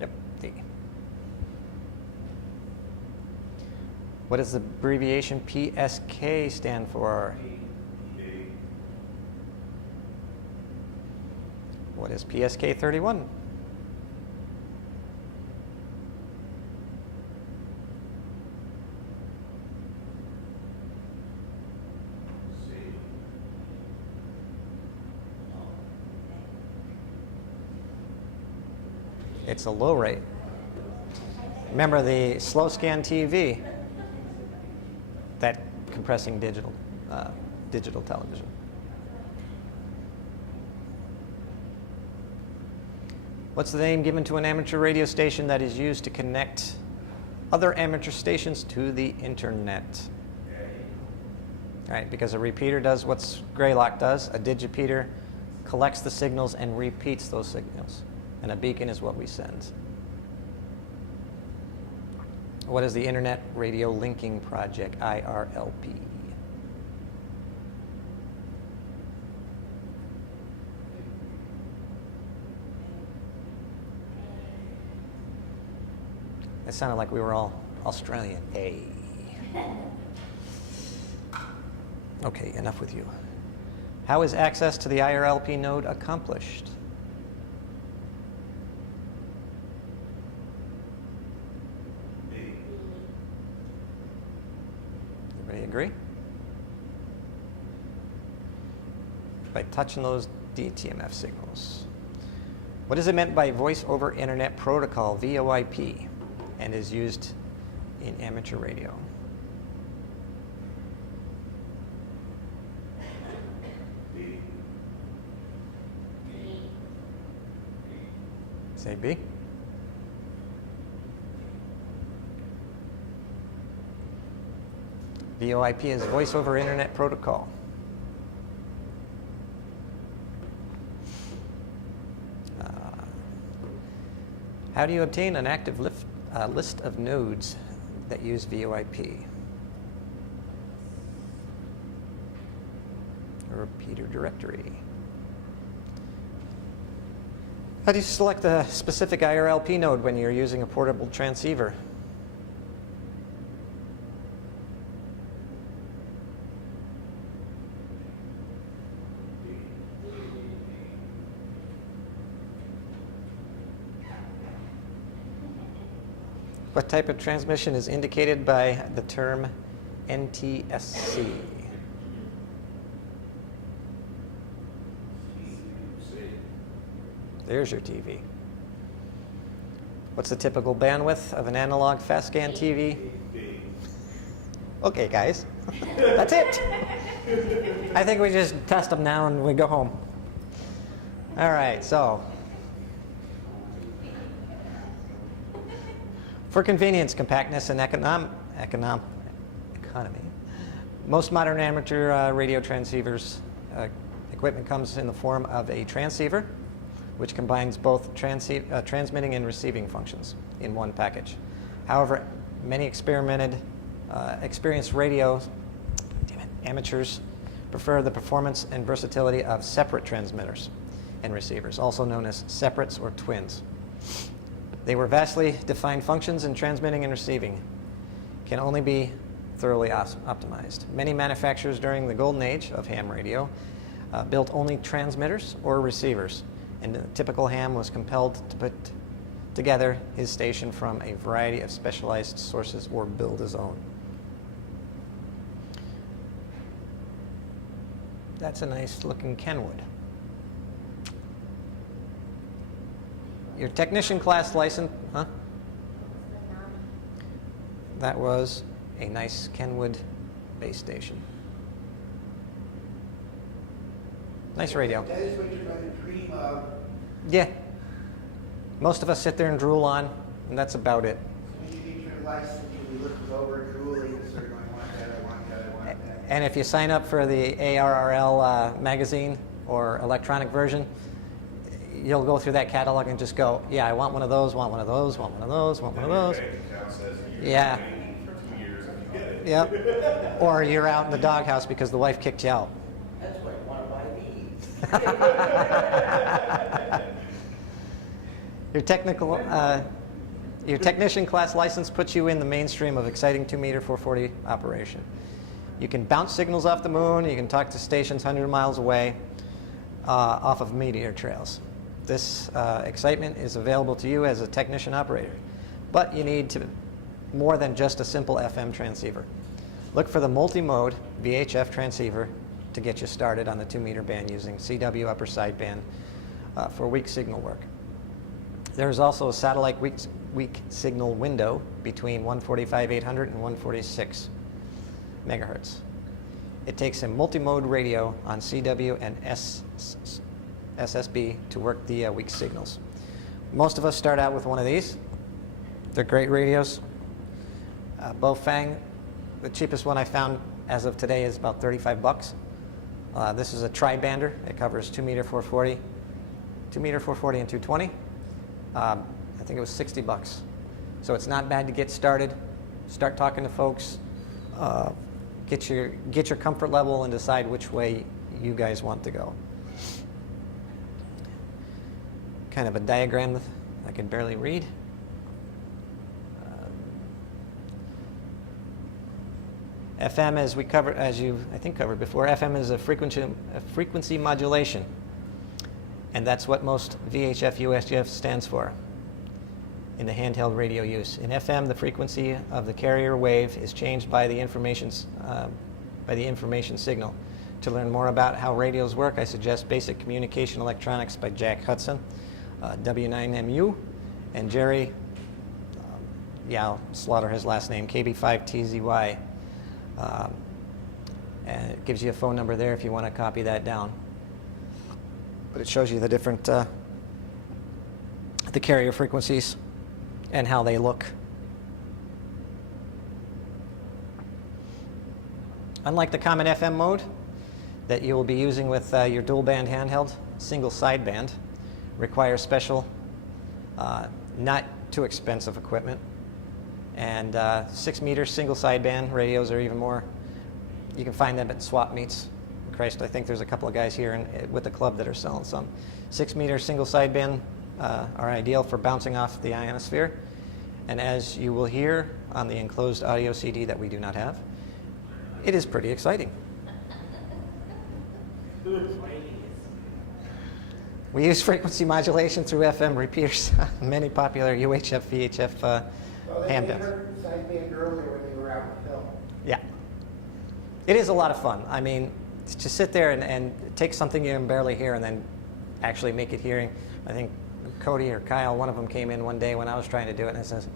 Yep, D. What does the abbreviation PSK stand for? What is PSK 31? It's a low rate. Remember the slow scan TV, that compressing digital television. What's the name given to an amateur radio station that is used to connect other amateur stations to the internet? All right, because a repeater does what Greylock does. A digipeater collects the signals and repeats those signals. And a beacon is what we send. What is the Internet Radio Linking Project, IRLP? It sounded like we were all Australian. Hey. Okay, enough with you. How is access to the IRLP node accomplished? B. Everybody agree? By touching those DTMF signals. What is it meant by Voice over Internet Protocol, VoIP, and is used in amateur radio? B. Say B. VoIP is Voice over Internet Protocol. How do you obtain an active list of nodes that use VoIP? A repeater directory. How do you select a specific IRLP node when you're using a portable transceiver? What type of transmission is indicated by the term NTSC? There's your TV. What's the typical bandwidth of an analog fast scan TV? Okay, guys. That's it. I think we just test them now and we go home. All right, so. For convenience, compactness, and economy, most modern amateur radio transceivers equipment comes in the form of a transceiver, which combines both transmitting and receiving functions in one package. However, many experienced radio amateurs prefer the performance and versatility of separate transmitters and receivers, also known as separates or twins. They were vastly defined functions, and transmitting and receiving can only be thoroughly optimized. Many manufacturers during the golden age of ham radio built only transmitters or receivers, and the typical ham was compelled to put together his station from a variety of specialized sources or build his own. That's a nice looking Kenwood. Your technician class license, huh? That was a nice Kenwood base station. Nice radio. That is what you're going to dream of. Yeah. Most of us sit there and drool on, and that's about it. When you get your license, you'll be looking over, drooling, and sort of going, I want that, I want that, I want that. And if you sign up for the ARRL magazine or electronic version, you'll go through that catalog and just go, yeah, I want one of those, want one of those, want one of those, want one of those. Your bank account says you're Yeah. waiting for 2 years and you get it. Yep. Or you're out in the doghouse because the wife kicked you out. That's why I want to buy these. Your technician class license puts you in the mainstream of exciting 2-meter 440 operation. You can bounce signals off the moon. You can talk to stations 100 miles away off of meteor trails. This excitement is available to you as a technician operator, but you need more than just a simple FM transceiver. Look for the multi-mode VHF transceiver to get you started on the 2-meter band using CW upper sideband for weak signal work. There is also a satellite weak signal window between 145/800 and 146 megahertz. It takes a multi-mode radio on CW and SSB to work the weak signals. Most of us start out with one of these. They're great radios. Bofang, the cheapest one I found as of today is about 35 bucks. This is a tri-bander. It covers 2-meter 440, 2-meter 440 and 220. I think it was 60 bucks. So it's not bad to get started. Start talking to folks. Get your comfort level and decide which way you guys want to go. Kind of a diagram that I can barely read. FM, as we covered, as you I think covered before, FM is a frequency modulation, and that's what most VHF UHF stands for in the handheld radio use. In FM, the frequency of the carrier wave is changed by the information signal. To learn more about how radios work, I suggest Basic Communication Electronics by Jack Hudson, W9MU, and Jerry, I'll slaughter his last name, KB5TZY. And it gives you a phone number there if you want to copy that down. But it shows you the different, the carrier frequencies and how they look. Unlike the common FM mode that you will be using with your dual band handheld, single sideband requires special, not too expensive equipment. And 6 meter single sideband radios are even more. You can find them at swap meets. Christ, I think there's a couple of guys here with the club that are selling some. 6 meter single sideband are ideal for bouncing off the ionosphere. And as you will hear on the enclosed audio CD that we do not have, it is pretty exciting. We use frequency modulation through FM repeaters on many popular UHF, VHF ham downs. Sideband earlier when they were out in film. Yeah. It is a lot of fun. I mean, to sit there and take something you can barely hear and then actually make it hearing. I think Cody or Kyle, one of them came in one day when I was trying to do it, and it says,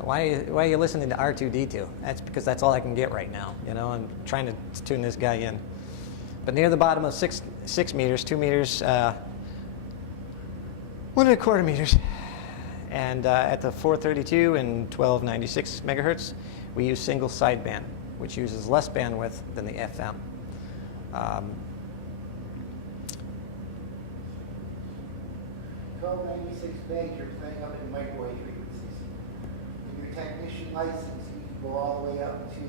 why are you listening to R2D2? That's because that's all I can get right now. You know, I'm trying to tune this guy in. But near the bottom of 6 meters, 2 meters, 1.25 meters, and at the 432 and 1296 megahertz, we use single sideband, which uses less bandwidth than the FM. 1296 megs, you're playing up in microwave frequencies. In your technician license, you can go all the way up to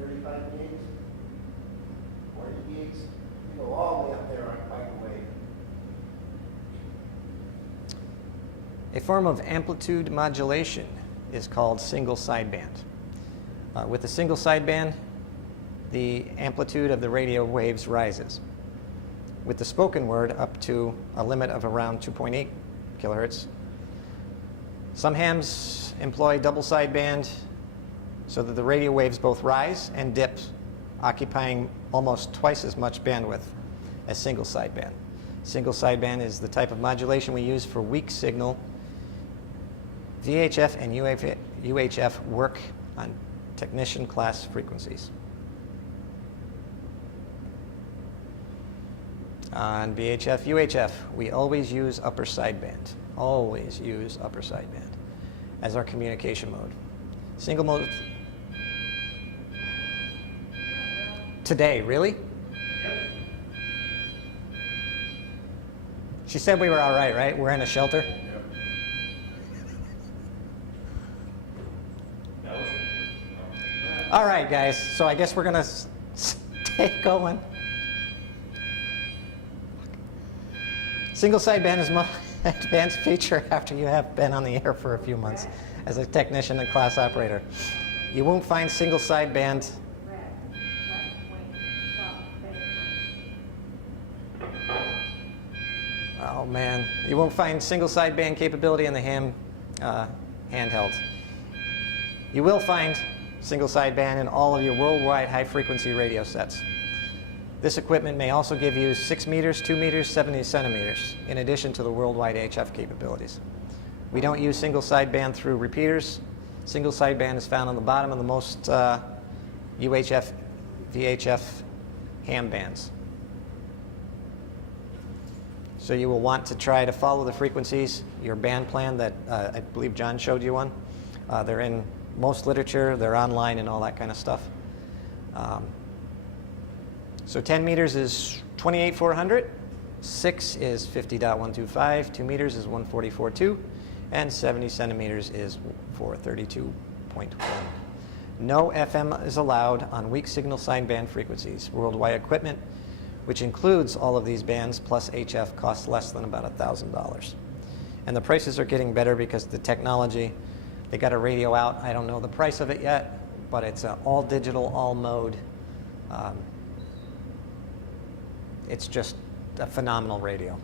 35 gigs, 40 gigs. You go all the way up there on microwave. A form of amplitude modulation is called single sideband. With the single sideband, the amplitude of the radio waves rises. With the spoken word, up to a limit of around 2.8 kilohertz. Some hams employ double sideband so that the radio waves both rise and dip, occupying almost twice as much bandwidth as single sideband. Single sideband is the type of modulation we use for weak signal. VHF and UHF work on technician class frequencies. On VHF, UHF, we always use upper sideband. Always use upper sideband as our communication mode. Single mode. Today, really? She said we were all right, right? We're in a shelter? All right, guys, so I guess we're going to stay going. Single sideband is most advanced feature after you have been on the air for a few months as a technician and class operator. You won't find single sideband. Oh man, you won't find single sideband capability in the ham handheld. You will find single sideband in all of your worldwide high-frequency radio sets. This equipment may also give you 6 meters, 2 meters, 70 centimeters, in addition to the worldwide HF capabilities. We don't use single sideband through repeaters. Single sideband is found on the bottom of the most UHF, VHF ham bands. So you will want to try to follow the frequencies, your band plan that I believe John showed you one. They're in most literature, they're online and all that kind of stuff. So 10 meters is 28,400, 6 is 50.125, 2 meters is 144.2, and 70 centimeters is 432.1. No FM is allowed on weak signal sideband frequencies. Worldwide equipment, which includes all of these bands plus HF, costs less than about $1,000. And the prices are getting better because the technology, they got a radio out. I don't know the price of it yet, but it's an all digital, all mode. It's just a phenomenal radio.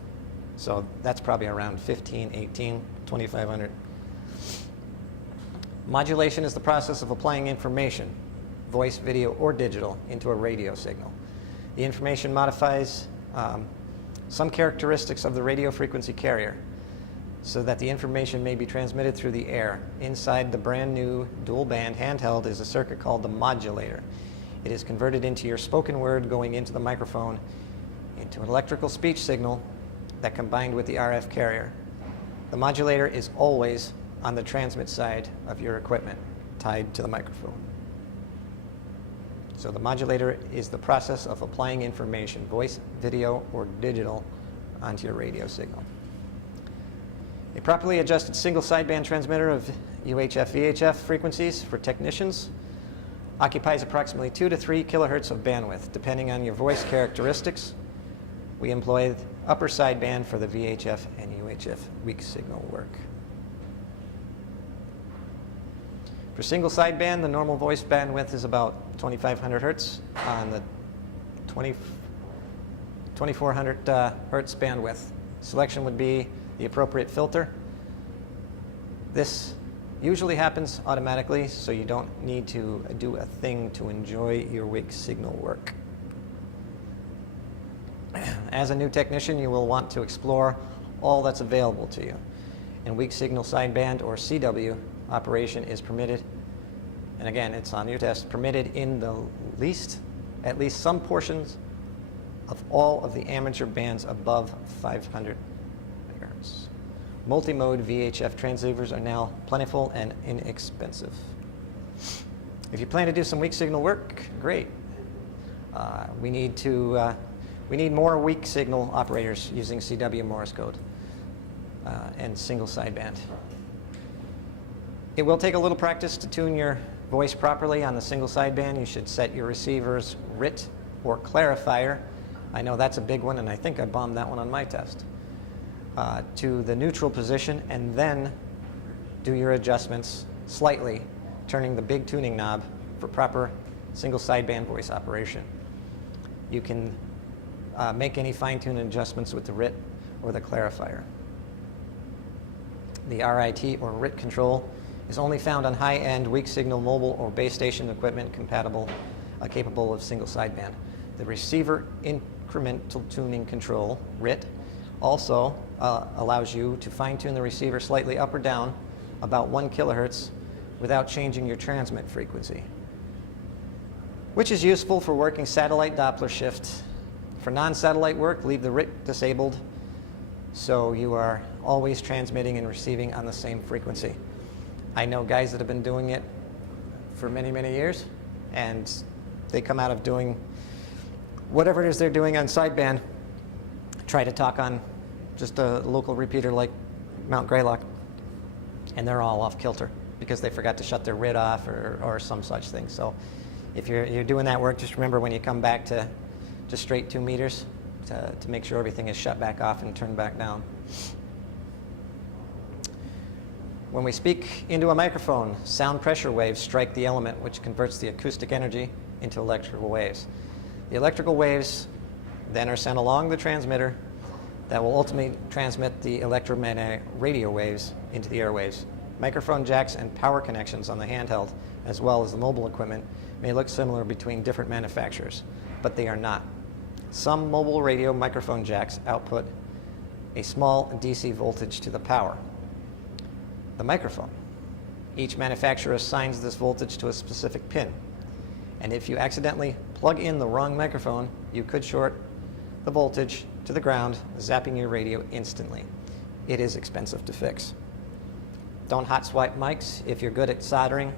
So that's probably around 15, 18, 2500. Modulation is the process of applying information, voice, video, or digital, into a radio signal. The information modifies some characteristics of the radio frequency carrier so that the information may be transmitted through the air. Inside the brand new dual band handheld is a circuit called the modulator. It is converted into your spoken word going into the microphone into an electrical speech signal that combined with the RF carrier. The modulator is always on the transmit side of your equipment, tied to the microphone. So the modulator is the process of applying information, voice, video, or digital, onto your radio signal. A properly adjusted single sideband transmitter of UHF-VHF frequencies for technicians occupies approximately 2 to 3 kilohertz of bandwidth, depending on your voice characteristics. We employ the upper sideband for the VHF and UHF weak signal work. For single sideband, the normal voice bandwidth is about 2500 hertz on the 2400 hertz bandwidth. Selection would be the appropriate filter. This usually happens automatically, so you don't need to do a thing to enjoy your weak signal work. As a new technician, you will want to explore all that's available to you. And weak signal sideband, or CW, operation is permitted, and again, it's on your test, permitted in at least some portions of all of the amateur bands above 500 megahertz. Multi-mode VHF transceivers are now plentiful and inexpensive. If you plan to do some weak signal work, great. We need more weak signal operators using CW Morse code and single sideband. It will take a little practice to tune your voice properly on the single sideband. You should set your receiver's RIT or clarifier. I know that's a big one, and I think I bombed that one on my test. To the neutral position, and then do your adjustments slightly, turning the big tuning knob for proper single sideband voice operation. You can make any fine-tune adjustments with the RIT or the clarifier. The RIT or RIT control is only found on high-end weak signal mobile or base station equipment capable of single sideband. The receiver incremental tuning control, RIT, also allows you to fine-tune the receiver slightly up or down about 1 kilohertz without changing your transmit frequency, which is useful for working satellite Doppler shift. For non-satellite work, leave the RIT disabled so you are always transmitting and receiving on the same frequency. I know guys that have been doing it for many, many years, and they come out of doing whatever it is they're doing on sideband, try to talk on just a local repeater like Mount Greylock, and they're all off kilter because they forgot to shut their RIT off or some such thing. So if you're doing that work, just remember when you come back to just straight 2 meters to make sure everything is shut back off and turned back down. When we speak into a microphone, sound pressure waves strike the element, which converts the acoustic energy into electrical waves. The electrical waves then are sent along the transmitter that will ultimately transmit the electromagnetic radio waves into the airwaves. Microphone jacks and power connections on the handheld, as well as the mobile equipment, may look similar between different manufacturers, but they are not. Some mobile radio microphone jacks output a small DC voltage to the power, the microphone. Each manufacturer assigns this voltage to a specific pin, and if you accidentally plug in the wrong microphone, you could short the voltage to the ground, zapping your radio instantly. It is expensive to fix. Don't hot swipe mics. If you're good at soldering,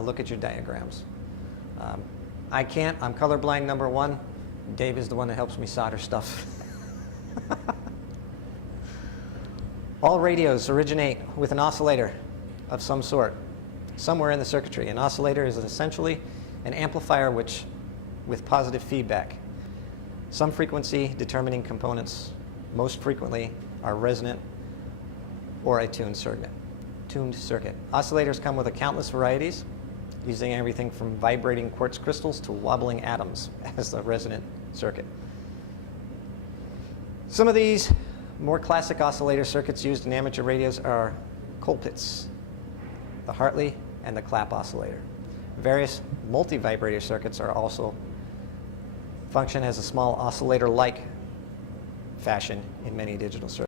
look at your diagrams. I can't. I'm colorblind #1. Dave is the one that helps me solder stuff. All radios originate with an oscillator of some sort, somewhere in the circuitry. An oscillator is essentially an amplifier with positive feedback. Some frequency determining components most frequently are resonant or a tuned circuit. Oscillators come with a countless varieties. using everything from vibrating quartz crystals to wobbling atoms as the resonant circuit. Some of these more classic oscillator circuits used in amateur radios are Colpitts, the Hartley, and the clap oscillator. Various multi-vibrator circuits are also function as a small oscillator-like fashion in many digital circuits.